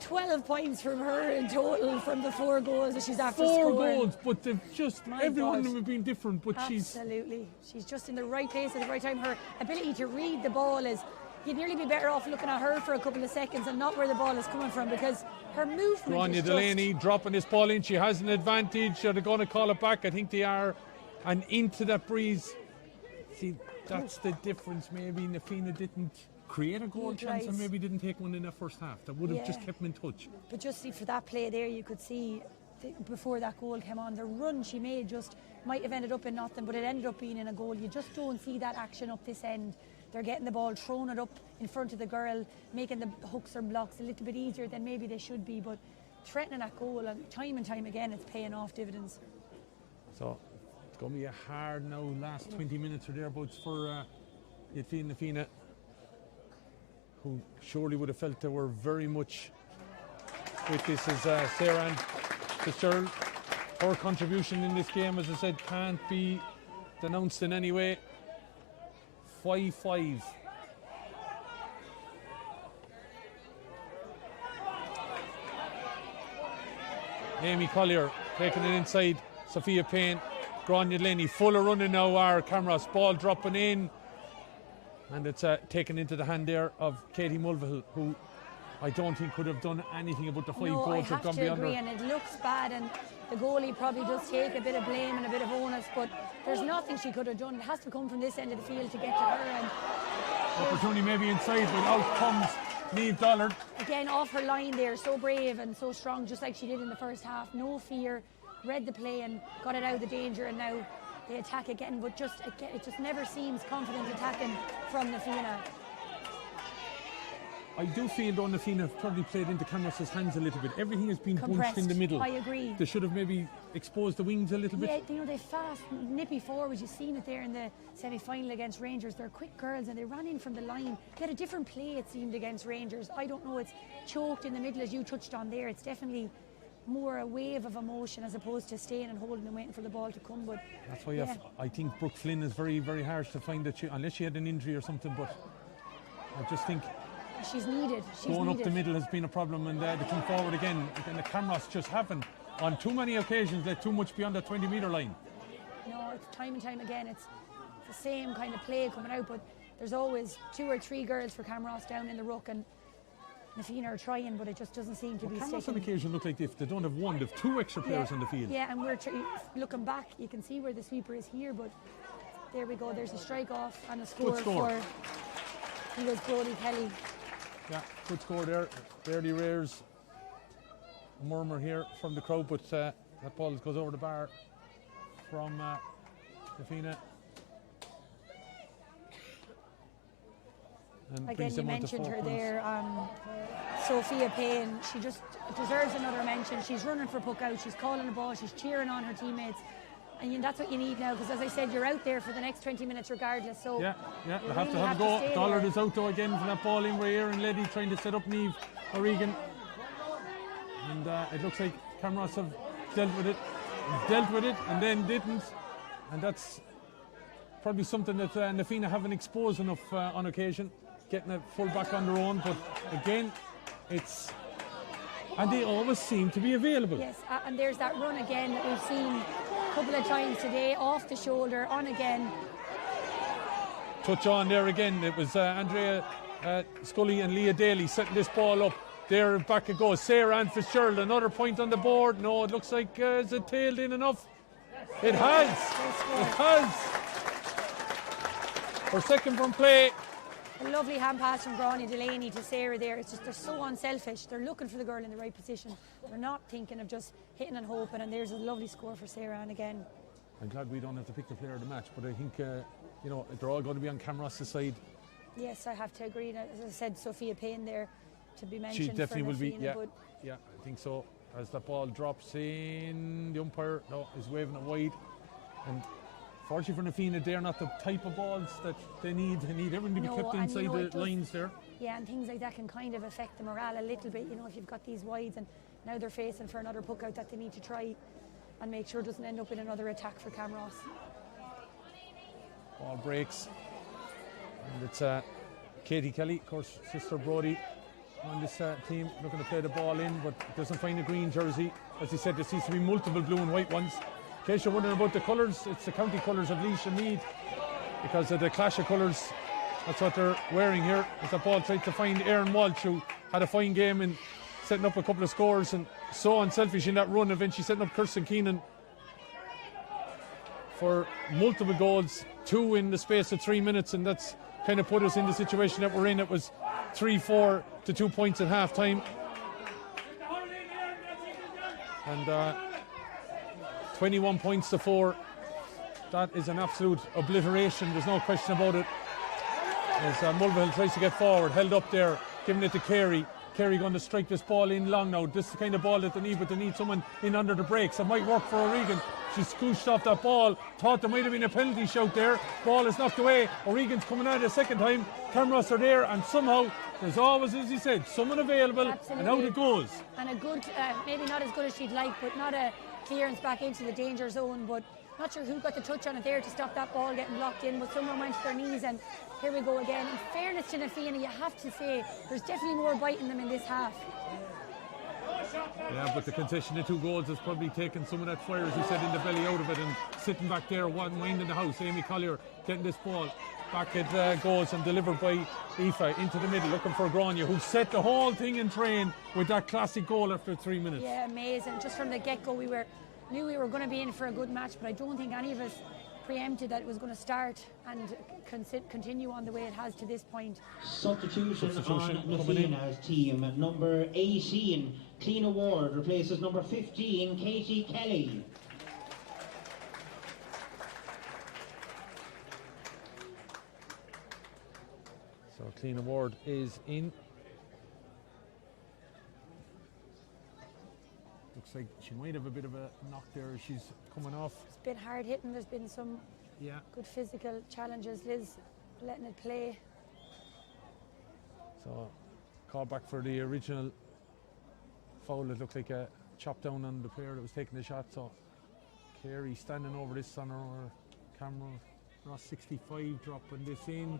12 points from her in total from the 4 goals that she's after scoring. 4 goals, but they've just, every one of them have been different, but absolutely. She's just in the right place at the right time. Her ability to read the ball is, you'd nearly be better off looking at her for a couple of seconds and not where the ball is coming from, because her movement Grania is Delaney dropping this ball in. She has an advantage. Are they going to call it back? I think they are. And into that breeze. See, that's the difference. Maybe Nafina didn't create a goal chance and maybe didn't take one in the first half. That would have just kept them in touch. But just see, for that play there, you could see before that goal came on, the run she made just might have ended up in nothing, but it ended up being in a goal. You just don't see that action up this end. They're getting the ball, throwing it up in front of the girl, making the hooks or blocks a little bit easier than maybe they should be, but threatening that goal, and time again, it's paying off dividends. So it's going to be a hard now last 20 minutes or thereabouts for Nafina, who surely would have felt they were very much with this as Sarah and Fitzgerald. Her contribution in this game, as I said, can't be denounced in any way. 5-5. Amy Collier taking it inside. Sophia Payne, Grania Delaney, full of running now are Camross. Ball dropping in, and it's taken into the hand there of Katie Mulvihill, who I don't think could have done anything about the 5 goals that have gone beyond her. I have to agree, and it looks bad, and the goalie probably does take a bit of blame and a bit of onus, but there's nothing she could have done. It has to come from this end of the field to get to her. And opportunity maybe inside, but out comes Niamh Dollard. Again, off her line there, so brave and so strong, just like she did in the first half. No fear, read the play and got it out of the danger, and now they attack again, but it just never seems confident attacking from Nafina. I do feel though Nafina probably played into Camross's hands a little bit. Everything has been Compressed. bunched in the middle. I agree. They should have maybe exposed the wings a little bit. Yeah, you know, they fast, nippy forwards. You've seen it there in the semi-final against Rangers. They're quick girls and they ran in from the line. They had a different play, it seemed, against Rangers. I don't know, it's choked in the middle, as you touched on there. It's definitely more a wave of emotion as opposed to staying and holding and waiting for the ball to come. But that's why I think Brooke Flynn is very, very hard to find, that unless she had an injury or something. But I just think she's needed. Going up the middle has been a problem, and they come forward again. And the Camross just haven't, on too many occasions, let too much beyond the 20-metre line. No, it's time and time again. It's the same kind of play coming out, but there's always 2 or 3 girls for Camross down in the ruck, and Nafina are trying, but it just doesn't seem to be sticking. Camross on occasion look like if they don't have one, they've 2 extra players on the field. Yeah, and we're looking back, you can see where the sweeper is here, but there we go. There's a strike off and a score for he was Brodie Kelly. Yeah, good score there. Barely rears a murmur here from the crowd, but that ball goes over the bar from Nafina. And again, you mentioned her there, Sophia Payne. She just deserves another mention. She's running for puck out, she's calling the ball, she's cheering on her teammates. And that's what you need now, because as I said, you're out there for the next 20 minutes regardless. So yeah, they have to have a go. Dollard is out though again for that ball in where Aaron Leddy trying to set up Niamh O'Regan. And it looks like Camross have dealt with it and then didn't. And that's probably something that Nafina haven't exposed enough on occasion, getting a full back on their own. But again, and they always seem to be available. Yes, and there's that run again that we've seen a couple of times today, off the shoulder, on again. Touch on there again. It was Andrea Scully and Leah Daly setting this ball up. There back it goes. Sarah Ann Fitzgerald, another point on the board. No, it looks like is it tailed in enough? It has. It has. For second from play. A lovely hand pass from Gráinne Delaney to Sarah there. It's just they're so unselfish. They're looking for the girl in the right position. They're not thinking of just hitting and hoping. And there's a lovely score for Sarah Ann again. I'm glad we don't have to pick the player of the match, but I think they're all going to be on Camross's side. Yes, I have to agree. As I said, Sophia Payne there to be mentioned. She definitely will be. Nafina, Yeah, I think so. As the ball drops in, the umpire is waving it wide. And fortunately for Nafina, they're not the type of balls that they need. They need everything to be kept inside the lines there. Yeah, and things like that can kind of affect the morale a little bit. If you've got these wides and now they're facing for another puck out that they need to try and make sure it doesn't end up in another attack for Camross. Ball breaks. And it's Katie Kelly, of course, sister Brodie, on this team, looking to play the ball in, but doesn't find a green jersey. As he said, there seems to be multiple blue and white ones. In case you're wondering about the colours, it's the county colours of Laois and Meath, because of the clash of colours. That's what they're wearing here. As the ball tried to find Aaron Walsh, who had a fine game in setting up a couple of scores and so unselfish in that run, eventually setting up Kirsten Keenan for multiple goals, 2 in the space of 3 minutes, and that's kind of put us in the situation that we're in. It was 3-4 to 2 points at half time. And 21 points to 4. That is an absolute obliteration, there's no question about it. As Mulvihill tries to get forward, held up there, giving it to Carey. Carey going to strike this ball in long now. This is the kind of ball that they need, but they need someone in under the brakes. It might work for O'Regan. She scooched off that ball. Thought there might have been a penalty shout there. Ball is knocked away. O'Regan's coming out a second time. Camross are there, and somehow there's always, as he said, someone available. Absolutely. And out it goes. And a good, maybe not as good as she'd like, but not a clearance back into the danger zone. But not sure who got the touch on it there to stop that ball getting blocked in, but someone went to their knees, and here we go again. In fairness to Nafina, you have to say there's definitely more bite in them in this half. Yeah, but the concession of 2 goals has probably taken some of that fire, as you said, in the belly out of it, and sitting back there, minding the house. Amy Collier getting this ball back, it goes and delivered by Aoife into the middle, looking for Gráinne, who set the whole thing in train with that classic goal after 3 minutes. Yeah, amazing. Just from the get-go, we knew we were going to be in for a good match, but I don't think any of us preempted that it was going to start and continue on the way it has to this point. Substitution on Nafina's team. Number 18, Cleena Ward, replaces number 15, Katie Kelly. So Cleena Ward is in. looks like she might have a bit of a knock there as she's coming off. It's been hard hitting. There's been some good physical challenges. Liz letting it play. So, call back for the original foul. It looked like a chop down on the player that was taking the shot. So, Carey standing over this on her camera. Ross 65 dropping this in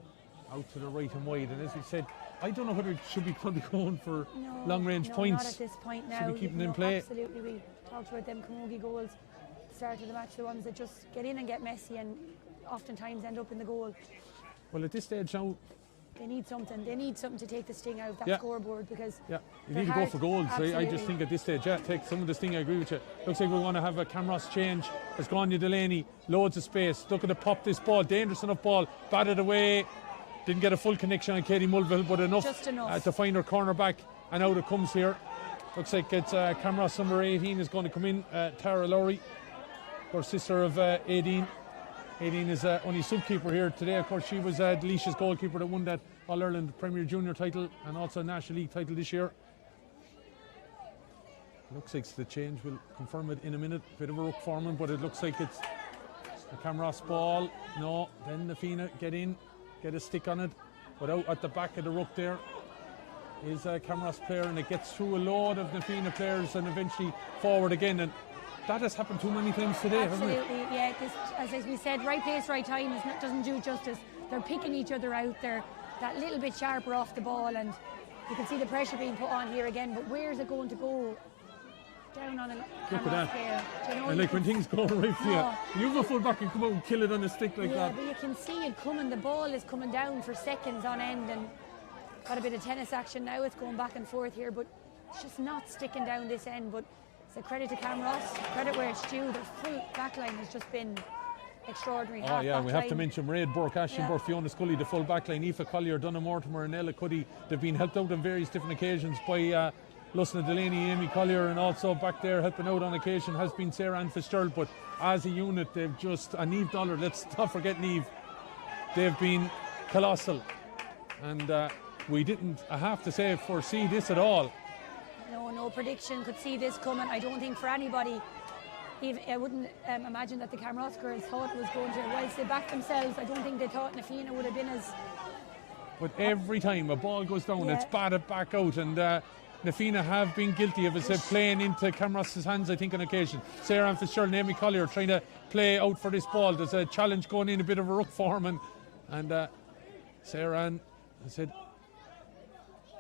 out to the right and wide. And as we said, I don't know whether it should be going for long range points. Not at this point now. Should be keeping them in play. Absolutely. We talked about them Camogie goals at the start of the match, the ones that just get in and get messy and oftentimes end up in the goal. Well, at this stage now, they need something. They need something to take the sting out of that scoreboard because you need to go for goals. I just think at this stage, take some of the sting. I agree with you. Looks like we're going to have a Camross change. It's Grania Delaney, loads of space. Looking to pop this ball, dangerous enough ball, batted away. Didn't get a full connection on Katie Mulvihill, but enough, to find her corner back. And out it comes here. Looks like it's Camross number 18 is going to come in. Tara Lowry, of course, sister of Aideen. Aideen is only sub-keeper here today. Of course, she was Delicia's goalkeeper that won that All-Ireland Premier Junior title and also National League title this year. Looks like the change, will confirm it in a minute. Bit of a ruck forming, but it looks like it's a Camross ball. No, then Nafina get in, get a stick on it. But out at the back of the ruck there is a Camross player, and it gets through a load of Nafina players and eventually forward again. And that has happened too many times today, hasn't it? Absolutely, yeah. As we said, right place, right time doesn't do justice. They're picking each other out. They're that little bit sharper off the ball, and you can see the pressure being put on here again. But where is it going to go? Down on a Camross player. And like when things go right for you, you have a full back and come out and kill it on a stick like that. Yeah, but you can see it coming. The ball is coming down for seconds on end, and got a bit of tennis action now. It's going back and forth here, but it's just not sticking down this end. But it's a credit to Camross, credit where it's due. Their full backline has just been extraordinary. Oh yeah, we have to mention Mairead Burke, Ashton Fiona Scully, the full backline, Aoife Collier, Donna Mortimer and Ella Cuddy. They've been helped out on various different occasions by Lusna Delaney, Amy Collier, and also back there helping out on occasion has been Sarah Ann Fitzgerald. But as a unit, they've just, and Niamh Dollar, let's not forget Niamh, they've been colossal. And we didn't, I have to say, foresee this at all. No prediction could see this coming. I don't think for anybody, I wouldn't imagine that the Camross girls thought it was going to, whilst they backed themselves, I don't think they thought Nafina would have been as... But every time a ball goes down, it's batted back out, and Nafina have been guilty of playing into Camross's hands, I think, on occasion. Sarah Ann Fitzgerald and Amy Collier trying to play out for this ball. There's a challenge going in, a bit of a ruck form, and Sarah Ann, I said,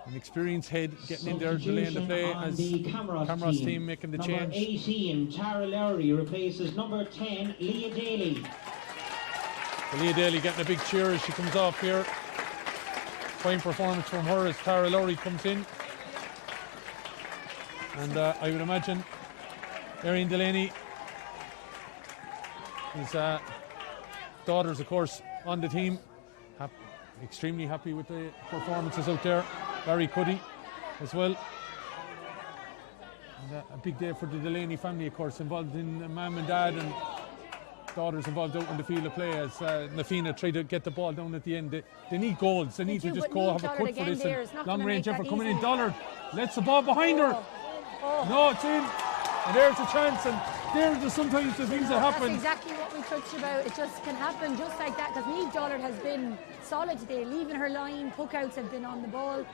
an experienced head getting in there, delaying the play as the Camross team making the change. Number 18, Tara Lowry, replaces number 10, Leah Daly. So Leah Daly getting a big cheer as she comes off here. Fine performance from her as Tara Lowry comes in. And I would imagine Erin Delaney, his daughters, of course, on the team, extremely happy with the performances out there. Barry Cuddy as well. And a big day for the Delaney family, of course, involved in mum and dad and daughters involved out on the field of play as Nafina tried to get the ball down at the end. They need goals. They need to just go have a cut for this. And long range effort coming in. Dollard lets the ball behind her. No, it's in. And there's a chance. And there's sometimes the things that happen. That's exactly what we touched about. It just can happen just like that, because Niamh Dollard has been solid today, leaving her line. Puckouts have been on the ball.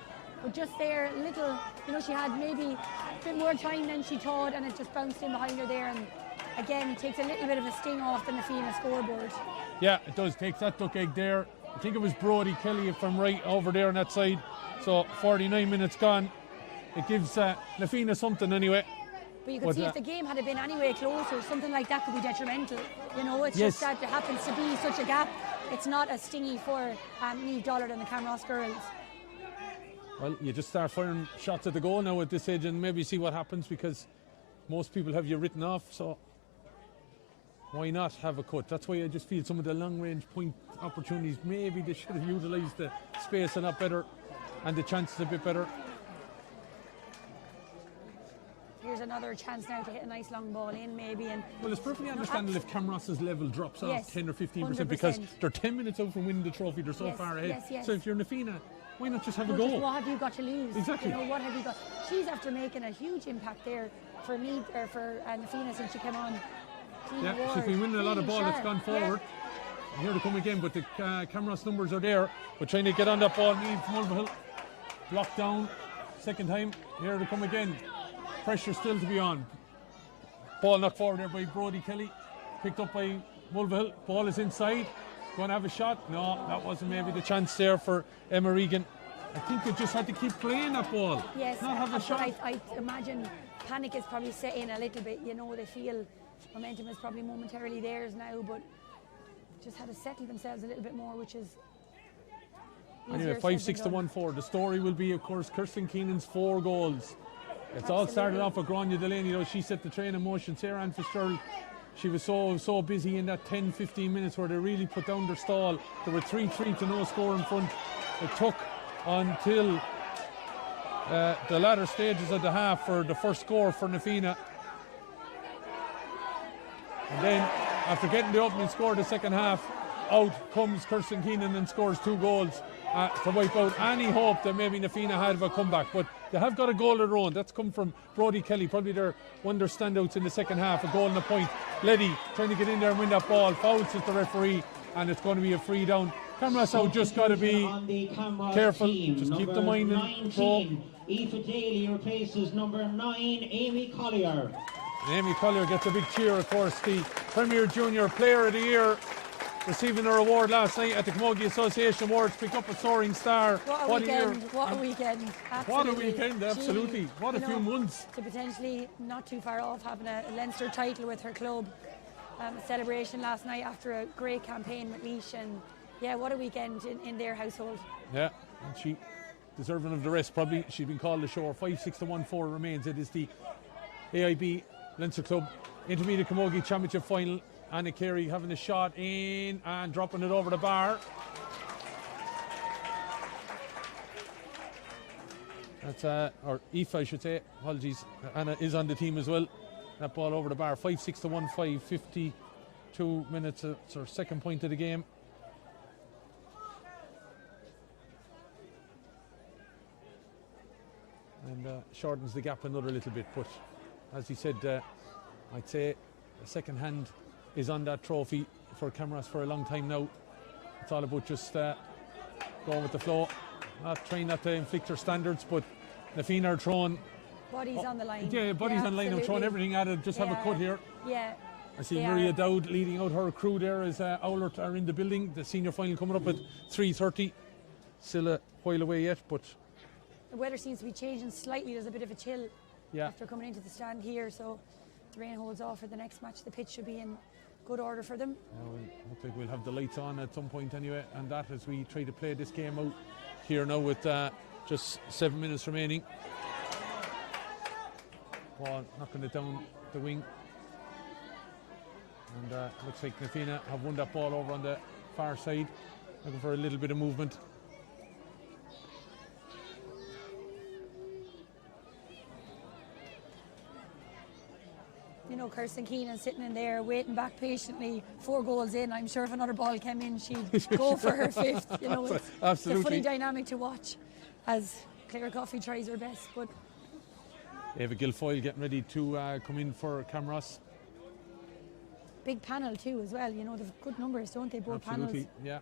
But just there, little, she had maybe a bit more time than she thought, and it just bounced in behind her there. And again, takes a little bit of a sting off the Nafina scoreboard. Yeah, it does. Takes that duck egg there. I think it was Brodie Kelly, if I'm right, over there on that side. So 49 minutes gone. It gives Nafina something anyway. But you could see if the game had been anyway closer, something like that could be detrimental. It's just that there happens to be such a gap. It's not as stingy for Niamh Dollard and the Camross girls. Well, you just start firing shots at the goal now at this stage and maybe see what happens, because most people have you written off, so why not have a cut? That's why I just feel some of the long-range point opportunities, maybe they should have utilised the space a lot better and the chances a bit better. Here's another chance now to hit a nice long ball in, maybe. And well, it's perfectly understandable if Camross's level drops off 10 or 15%, 100%. because they're 10 minutes out from winning the trophy. They're so far ahead. So if you're Nafina, why not just have a But go? just what have you got to lose? Exactly. You know, what have you got? She's after making a huge impact there for me, or for Nafina since she came on. Yeah, Ward, she's been winning a lot of really ball that's sharp. gone Yeah. forward. And here to come again, but the Camross numbers are there. But trying to get on that ball, Niamh Mulvihill. Blocked down, second time. Here to come again. Pressure still to be on. Ball knocked forward there by Brodie Kelly. Picked up by Mulvihill. Ball is inside. Going to have a shot. No, that wasn't maybe the chance there for Emma Regan. I think they just had to keep playing that ball. Yes, not have a but shot. I imagine panic is probably setting a little bit. You know, they feel momentum is probably momentarily theirs now, but just had to settle themselves a little bit more, which is Anyway, 5-6 to 1-4. The story will be, of course, Kirsten Keenan's 4 goals. It's all started off with Grania Delaney, though. She set the train in motion. Sarah Ann Fitzgerald, she was so busy in that 10-15 minutes where they really put down their stall. There were 3-3 to no score in front. It took until the latter stages of the half for the first score for Nafina. And then, after getting the opening score of the second half, out comes Kirsten Keenan and scores 2 goals to wipe out any hope that maybe Nafina had of a comeback. But they have got a goal of their own. That's come from Brodie Kelly, probably one of their standouts in the second half, a goal and a point. Leddy trying to get in there and win that ball, fouls at the referee, and it's going to be a free down. Camross out just got to be careful, just keep the mind in control. Aoife Daly replaces number 9, Amy Collier. Amy Collier gets a big cheer, of course, the Premier Junior Player of the Year, receiving her award last night at the Camogie Association Awards. Pick up a soaring star. What a weekend! What a weekend! What a weekend! Absolutely. What a few months. To potentially not too far off having a Leinster title with her club. Celebration last night after a great campaign with Laois, and yeah, what a weekend in their household. Yeah, and she deserving of the rest. Probably she's been called ashore. 5-6 to 1-4 remains. It is the AIB Leinster Club Intermediate Camogie Championship final. Anna Carey having a shot in and dropping it over the bar. That's or Aoife, I should say. Apologies. Anna is on the team as well. That ball over the bar. 5-6 to 1-5. 52 minutes. It's our second point of the game. And shortens the gap another little bit. But as he said, I'd say the second hand is on that trophy for Camross for a long time now. It's all about just going with the flow. Not trying not to inflict her standards, but Nafina are throwing. Bodies on the line. Yeah, bodies on the line. I'm throwing everything at it. Just have a cut here. Yeah. I see Maria Dowd leading out her crew there as Owlert are in the building. The senior final coming up at 3:30. Still a while away yet, but the weather seems to be changing slightly. There's a bit of a chill after coming into the stand here, so the rain holds off for the next match. The pitch should be in good order for them. Looks like we'll have the lights on at some point anyway, and that as we try to play this game out here now with just 7 minutes remaining. Ball knocking it down the wing, and looks like Nafina have won that ball over on the far side, looking for a little bit of movement. You know, Kirsten Keenan sitting in there waiting back patiently, 4 goals in. I'm sure if another ball came in, she'd go for her 5th. You know, it's a funny dynamic to watch as Claire Coffey tries her best. But Eva Guilfoyle getting ready to come in for Camross. Big panel too as well. You know, they've good numbers, don't they? Both panels. Yeah.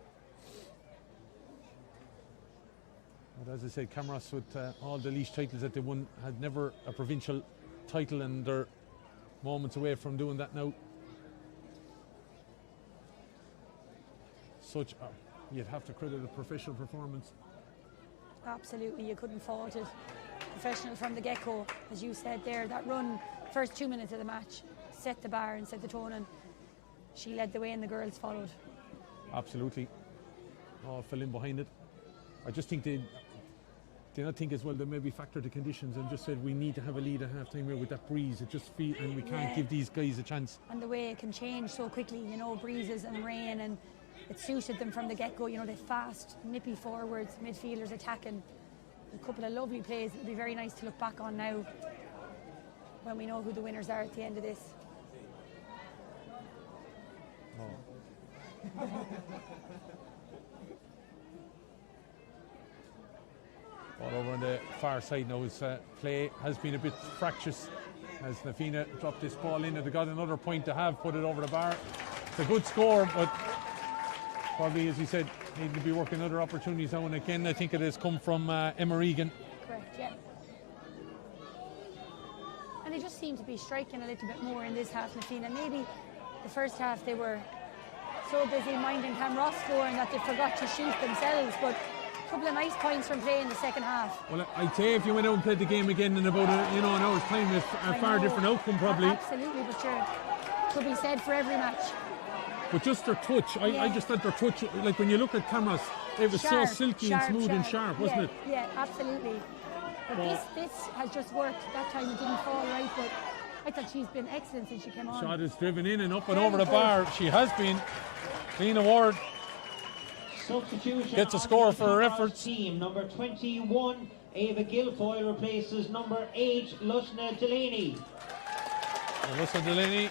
But as I said, Camross with all the Laois titles that they won had never a provincial title, and they're moments away from doing that now. Such you'd have to credit a professional performance. Absolutely, you couldn't fault it. Professional from the get-go, as you said there. That run, first 2 minutes of the match, set the bar and set the tone, and she led the way and the girls followed. Absolutely. All fell in behind it. I just think they not think as well they maybe factored the conditions and just said we need to have a lead at half-time here with that breeze. It just feels, and we can't give these guys a chance. And the way it can change so quickly, you know, breezes and rain, and it suited them from the get-go. You know, they fast, nippy forwards, midfielders attacking. A couple of lovely plays. It'll be very nice to look back on now when we know who the winners are at the end of this. All over on the far side now. His play has been a bit fractious as Nafina dropped this ball in. They got another point to have, put it over the bar. It's a good score, but probably, as you said, need to be working other opportunities now and again. I think it has come from Emma Regan. Correct, yeah. And they just seem to be striking a little bit more in this half, Nafina. Maybe the first half they were so busy minding Camross scoring that they forgot to shoot themselves, but a couple of nice points from play in the second half. Well, I'd say if you went out and played the game again in about an hour's time, it's a far different outcome probably. Absolutely, but sure, could be said for every match. But just their touch, I just thought their touch, like when you look at Camross, it was so silky and smooth and sharp, wasn't it? Yeah, absolutely. But this has just worked. That time it didn't fall right, but I thought she's been excellent since she came on. Shot is driven in and up and over the bar. She has been. Clean award. Substitution gets a score for her efforts. Team number 21, Ava Guilfoyle replaces number 8, Lusna Delaney. Lusna Delaney.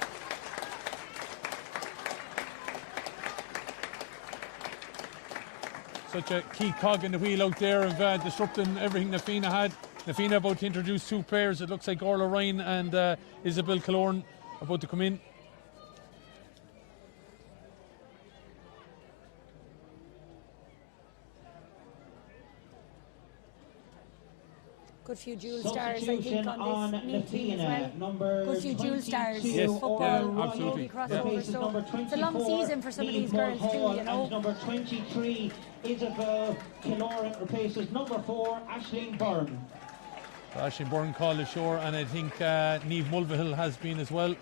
Such a key cog in the wheel out there of disrupting everything Nafina had. Nafina about to introduce two players. It looks like Orla Ryan and Isabel Killorn about to come in. Good few dual stars, I think, on this new team as well. Good few dual stars. Yes, football, absolutely. Crossover. So it's a long season for some of these girls too, you know. And number 23, Isabel Killorn replaces number 4, Aisling Byrne. Aisling Byrne called ashore, and I think Niamh Mulvihill has been as well.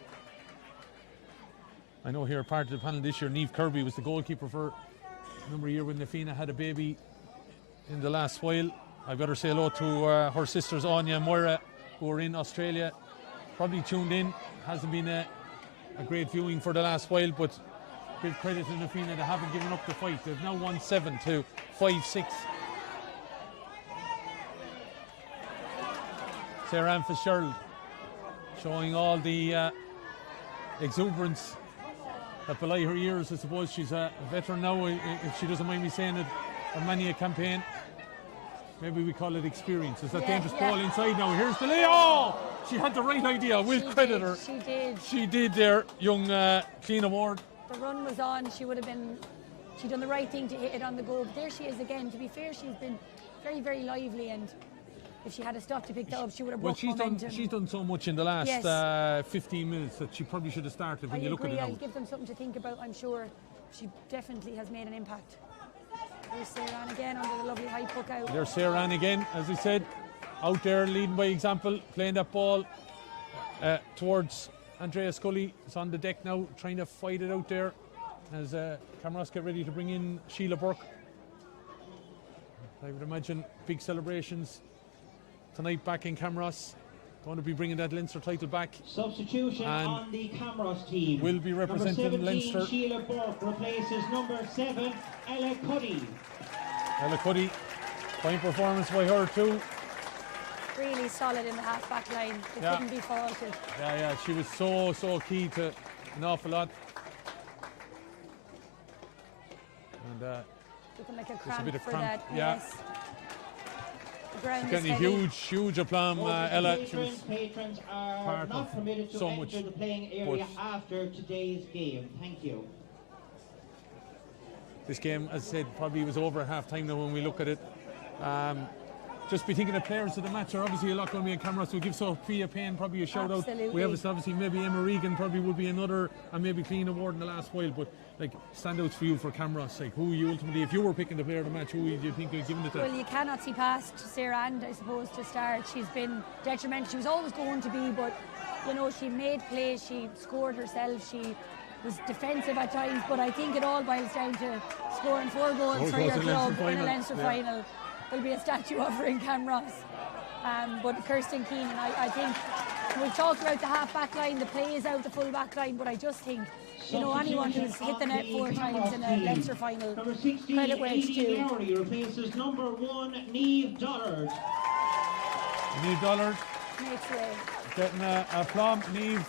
I know here part of the panel this year, Niamh Kirby was the goalkeeper for a number of years when Nafina had a baby in the last while. I better say hello to her sisters Anya and Moira, who are in Australia. Probably tuned in. Hasn't been a great viewing for the last while, but give credit to Nafina, they haven't given up the fight. They've now won 7-5-6. Sarah Ann Fitzgerald showing all the exuberance that belie her years. I suppose she's a veteran now, if she doesn't mind me saying it, of many a campaign. Maybe we call it experience. Is that dangerous ball inside now? Here's the lay. Oh! She had the right idea. We'll credit her. She did. She did there, young Clean Award. The run was on. She'd done the right thing to hit it on the goal. But there she is again. To be fair, she's been very, very lively, and if she had a stop to pick that up, she would have brought momentum. She's done so much in the last 15 minutes that she probably should have started when you look at it now. I'll give them something to think about, I'm sure. She definitely has made an impact. There's Sarah Ann again under the lovely high puck out. There's Sarah Ann again, as I said, out there leading by example, playing that ball towards Andrea Scully. It's on the deck now, trying to fight it out there as Camross get ready to bring in Sheila Burke. I would imagine big celebrations tonight back in Camross. Going to be bringing that Leinster title back. Substitution on the Camross team. Will be representing number 17, Leinster. Sheila Burke replaces number 7, Ella Cuddy. Ella Cuddy, fine performance by her too. Really solid in the half-back line. They couldn't be faulted. Yeah, she was so key to an awful lot. And looking like a just cramp a bit of for cramp. that. Yeah. Yes. The ground She's getting is a huge aplomb, Ella. Patrons are not permitted to so enter much, the playing area after today's game. Thank you. This game, as I said, probably was over at half time now when we look at it. Just be thinking of players of the match. Are obviously a lot going to be on camera, so we'll give Sophia Payne probably a shout out. We have obviously maybe Emma Regan probably would be another, and maybe Clean Award in the last while. But like standouts for you for cameras, like who you ultimately, if you were picking the player of the match, who do you think you're giving it to? Well, you cannot see past Sarah Ann, I suppose, to start. She's been detrimental. She was always going to be, but you know, she made plays, she scored herself, she was defensive at times, but I think it all boils down to scoring 4 goals for your club in a Leinster final. There'll be a statue of her in Camross. But Kirsten Keenan, I think we've talked about the half-back line, the play is out the full-back line, but I just think, you know, anyone who's hit the net 4 times in a Leinster final, number 16, credit where it's due. Lowry replaces number 1, Niamh Dollard. Niamh Dollard makes way. getting a plum. Niamh,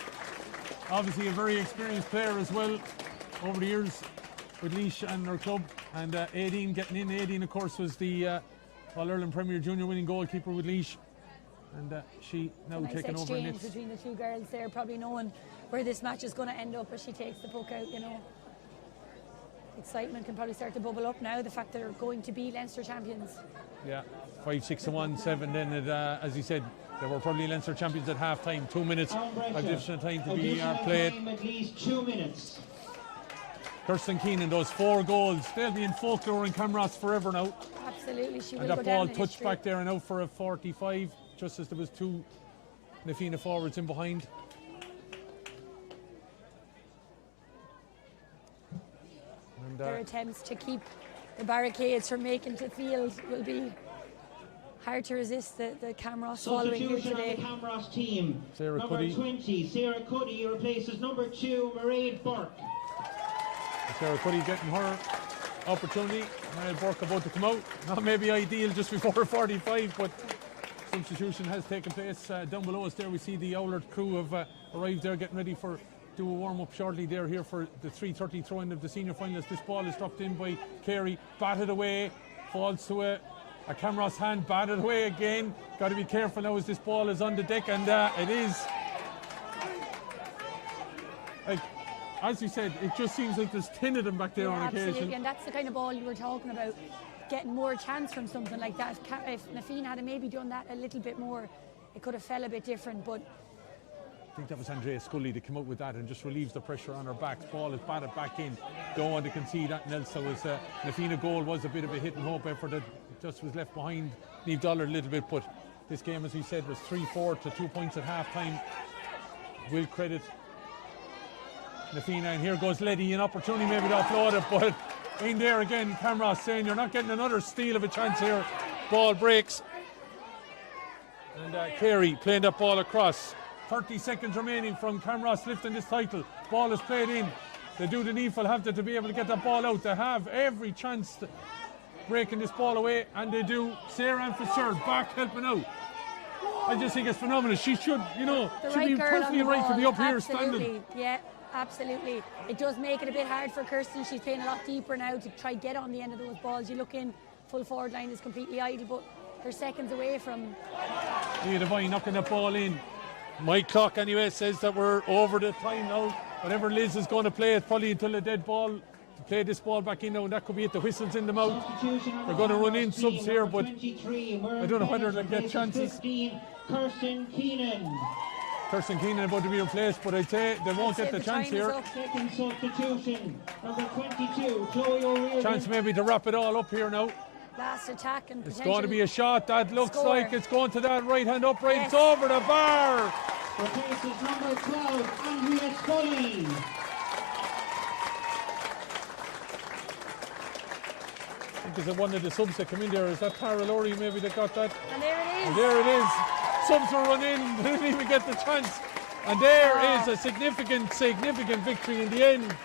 obviously a very experienced player as well over the years with Laois and her club, and Aideen getting in. Aideen, of course, was the All-Ireland Premier Junior winning goalkeeper with Laois. And she now nice taking over exchange next. between the two girls there, probably knowing where this match is going to end up as she takes the puck out, you know. Excitement can probably start to bubble up now, the fact they're going to be Leinster champions. Yeah, 5-6-1, 7 then, as you said, they were probably Leinster champions at half-time. 2 minutes additional time to be played. At least 2 minutes. Kirsten Keenan, those 4 goals, they'll be in folklore in Camross forever now. Absolutely, she will and go that down ball in touched history. back there and out for a 45, just as there was 2 Nafina forwards in behind. And, their attempts to keep the barricades from making the field will be hard to resist the Camross following here Substitution today. on the Camross team. Sarah number Cuddy. 20, Sarah Cuddy replaces number 2, Mairead Burke. Sarah Cuddy getting her opportunity. Mairead Burke about to come out. Not maybe ideal just before 45, but substitution has taken place. Down below us there we see the Owlert crew have arrived there getting ready for do a warm-up shortly. They're here for the 3:30 throw-in of the senior finals. This ball is dropped in by Carey, batted away, falls to a Camross hand, batted away again. Got to be careful now as this ball is on the deck, and it is. Like, as you said, it just seems like there's 10 of them back there on Absolutely, occasion. and that's the kind of ball you were talking about, getting more chance from something like that. If Nafina had maybe done that a little bit more, it could have felt a bit different, but I think that was Andrea Scully to come out with that and just relieves the pressure on her backs. Ball is batted back in. Don't want to concede that else. So Nafina goal was a bit of a hit and hope effort that just was left behind Niamh Dollar a little bit. But this game, as we said, was 3-4 to 2 points at half time. Will credit Nafina, and here goes Letty, an opportunity maybe to offload it, but in there again, Camross saying you're not getting another steal of a chance here. Ball breaks. And Carey playing that ball across. 30 seconds remaining from Camross lifting this title. Ball is played in. They do the needful, have to be able to get that ball out. They have every chance to breaking this ball away, and they do. Sarah Ann Fitzgerald back helping out. I just think it's phenomenal. She should, you know, the should right be girl perfectly on the right to ball. be up here Absolutely. standing. Yeah, absolutely. It does make it a bit hard for Kirsten. She's playing a lot deeper now to try get on the end of those balls. You look in, full forward line is completely idle, but they're seconds away from. Leah Devine knocking that ball in. My clock anyway says that we're over the time now. Whatever Liz is going to play it probably until a dead ball to play this ball back in now, and that could be it. The whistle's in the mouth. They're going to run in subs here, but I don't know whether they'll get chances. 15, Kirsten Keenan. Kirsten Keenan about to be replaced, but I'd say they won't get the chance here. Second substitution, number 22, Chloe O'Reilly. Chance maybe to wrap it all up here now. Last attack and It's going to be a shot. That looks score. like it's going to that right hand upright. Yes. It's over the bar. Replaces number 12, Andrea Scully. I think is it one of the subs that come in there? Is that Tara Laurie maybe that got that? And there it is. And there it is. Subs will run in. They didn't even get the chance. And there is a significant victory in the end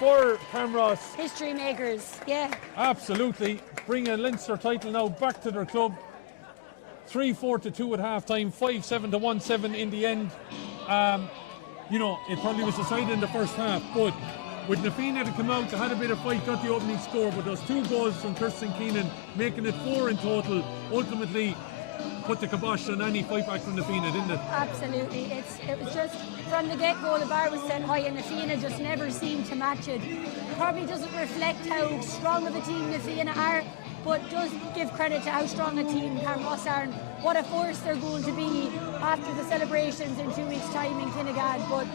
for Camross. History makers, yeah. Absolutely. Bring a Leinster title now back to their club. 3-4 to 2 at half time, 5-7 to 1-7 in the end. You know, it probably was decided in the first half, but with Nafina to come out, they had a bit of fight, got the opening score, but those 2 goals from Kirsten Keenan, making it 4 in total, ultimately put the kibosh on any fight back from Nafina, didn't it? Absolutely. It was just from the get-go, the bar was set high, and Nafina just never seemed to match it. Probably doesn't reflect how strong of a team Nafina are, but does give credit to how strong a team Camross are and what a force they're going to be after the celebrations in 2 weeks' time in Kinnegad. But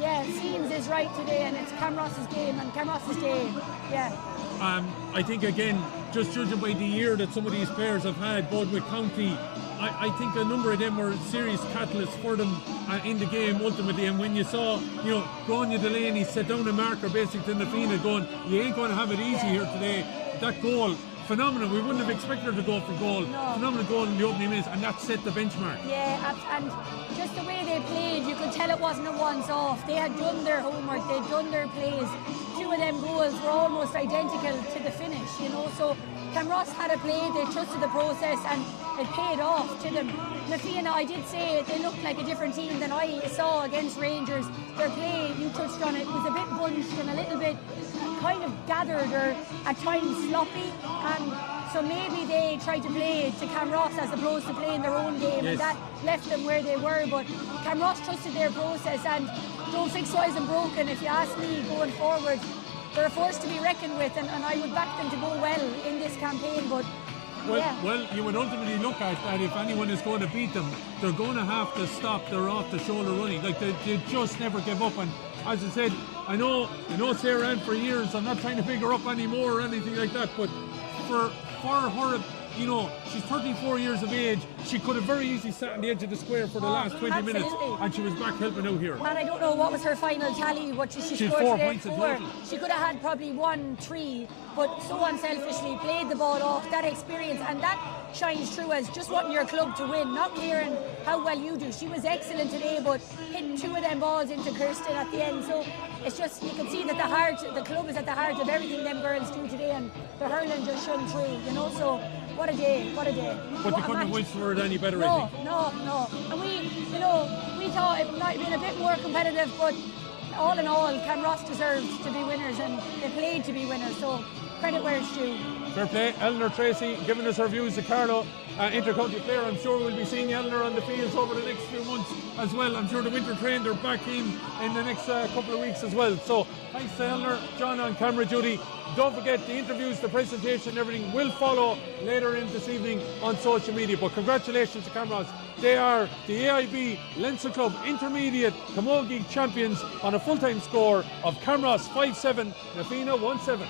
yeah, Scenes is right today, and it's Camross's game and Camross's day. Yeah. I think again, just judging by the year that some of these players have had, both with County, I think a number of them were serious catalysts for them in the game ultimately. And when you saw, you know, Grania Delaney set down a marker basically to Nafina going, you ain't going to have it easy here today. That goal, phenomenal. We wouldn't have expected her to go for goal. No. Phenomenal goal in the opening minutes, and that set the benchmark. Yeah, and just the way they played, you could tell it wasn't a once-off. They had done their homework, they'd done their plays. 2 of them goals were almost identical to the finish, you know, so Camross had a play, they trusted the process, and it paid off to them. Na Fianna, I did say they looked like a different team than I saw against Rangers. Their play, you touched on it, was a bit bunched and a little bit kind of gathered or at times sloppy. So maybe they tried to play to Camross as opposed to playing their own game, and that left them where they were. But Camross trusted their process, and don't fix what isn't broken. If you ask me, going forward, they're a force to be reckoned with, and I would back them to go well in this campaign. But well, you would ultimately look at that if anyone is going to beat them, they're going to have to stop their off-the-shoulder running. Like they just never give up. And as I said, I know Sarah Ann for years. I'm not trying to pick her up anymore or anything like that, but for her, you know, she's 34 years of age. She could have very easily sat on the edge of the square for the last 20 minutes, and she was back helping out here. And I don't know what was her final tally, what she scored had 4 today. points in total. She could have had probably 1-3, but so unselfishly played the ball off. That experience, and that shines through as just wanting your club to win, not caring how well you do. She was excellent today, but hitting 2 of them balls into Kirsten at the end. So it's just, you can see that the club is at the heart of everything them girls do today, and the hurling just shone through, you know. So what a day, what a day. But they couldn't have wished for it any better, no, I think. No. And we thought it might have been a bit more competitive, but all in all, Camross deserved to be winners, and they played to be winners, so credit where it's due. Fair play. Eleanor Tracy giving us her views. The Carlow inter-county player. I'm sure we'll be seeing Eleanor on the fields over the next few months as well. I'm sure the winter train, they're back in the next couple of weeks as well. So thanks to Eleanor, John on camera, Judy. Don't forget the interviews, the presentation, everything will follow later in this evening on social media. But congratulations to Camross. They are the AIB Leinster Club Intermediate Camogie champions on a full-time score of Camross 5-7, Na Fianna 1-7.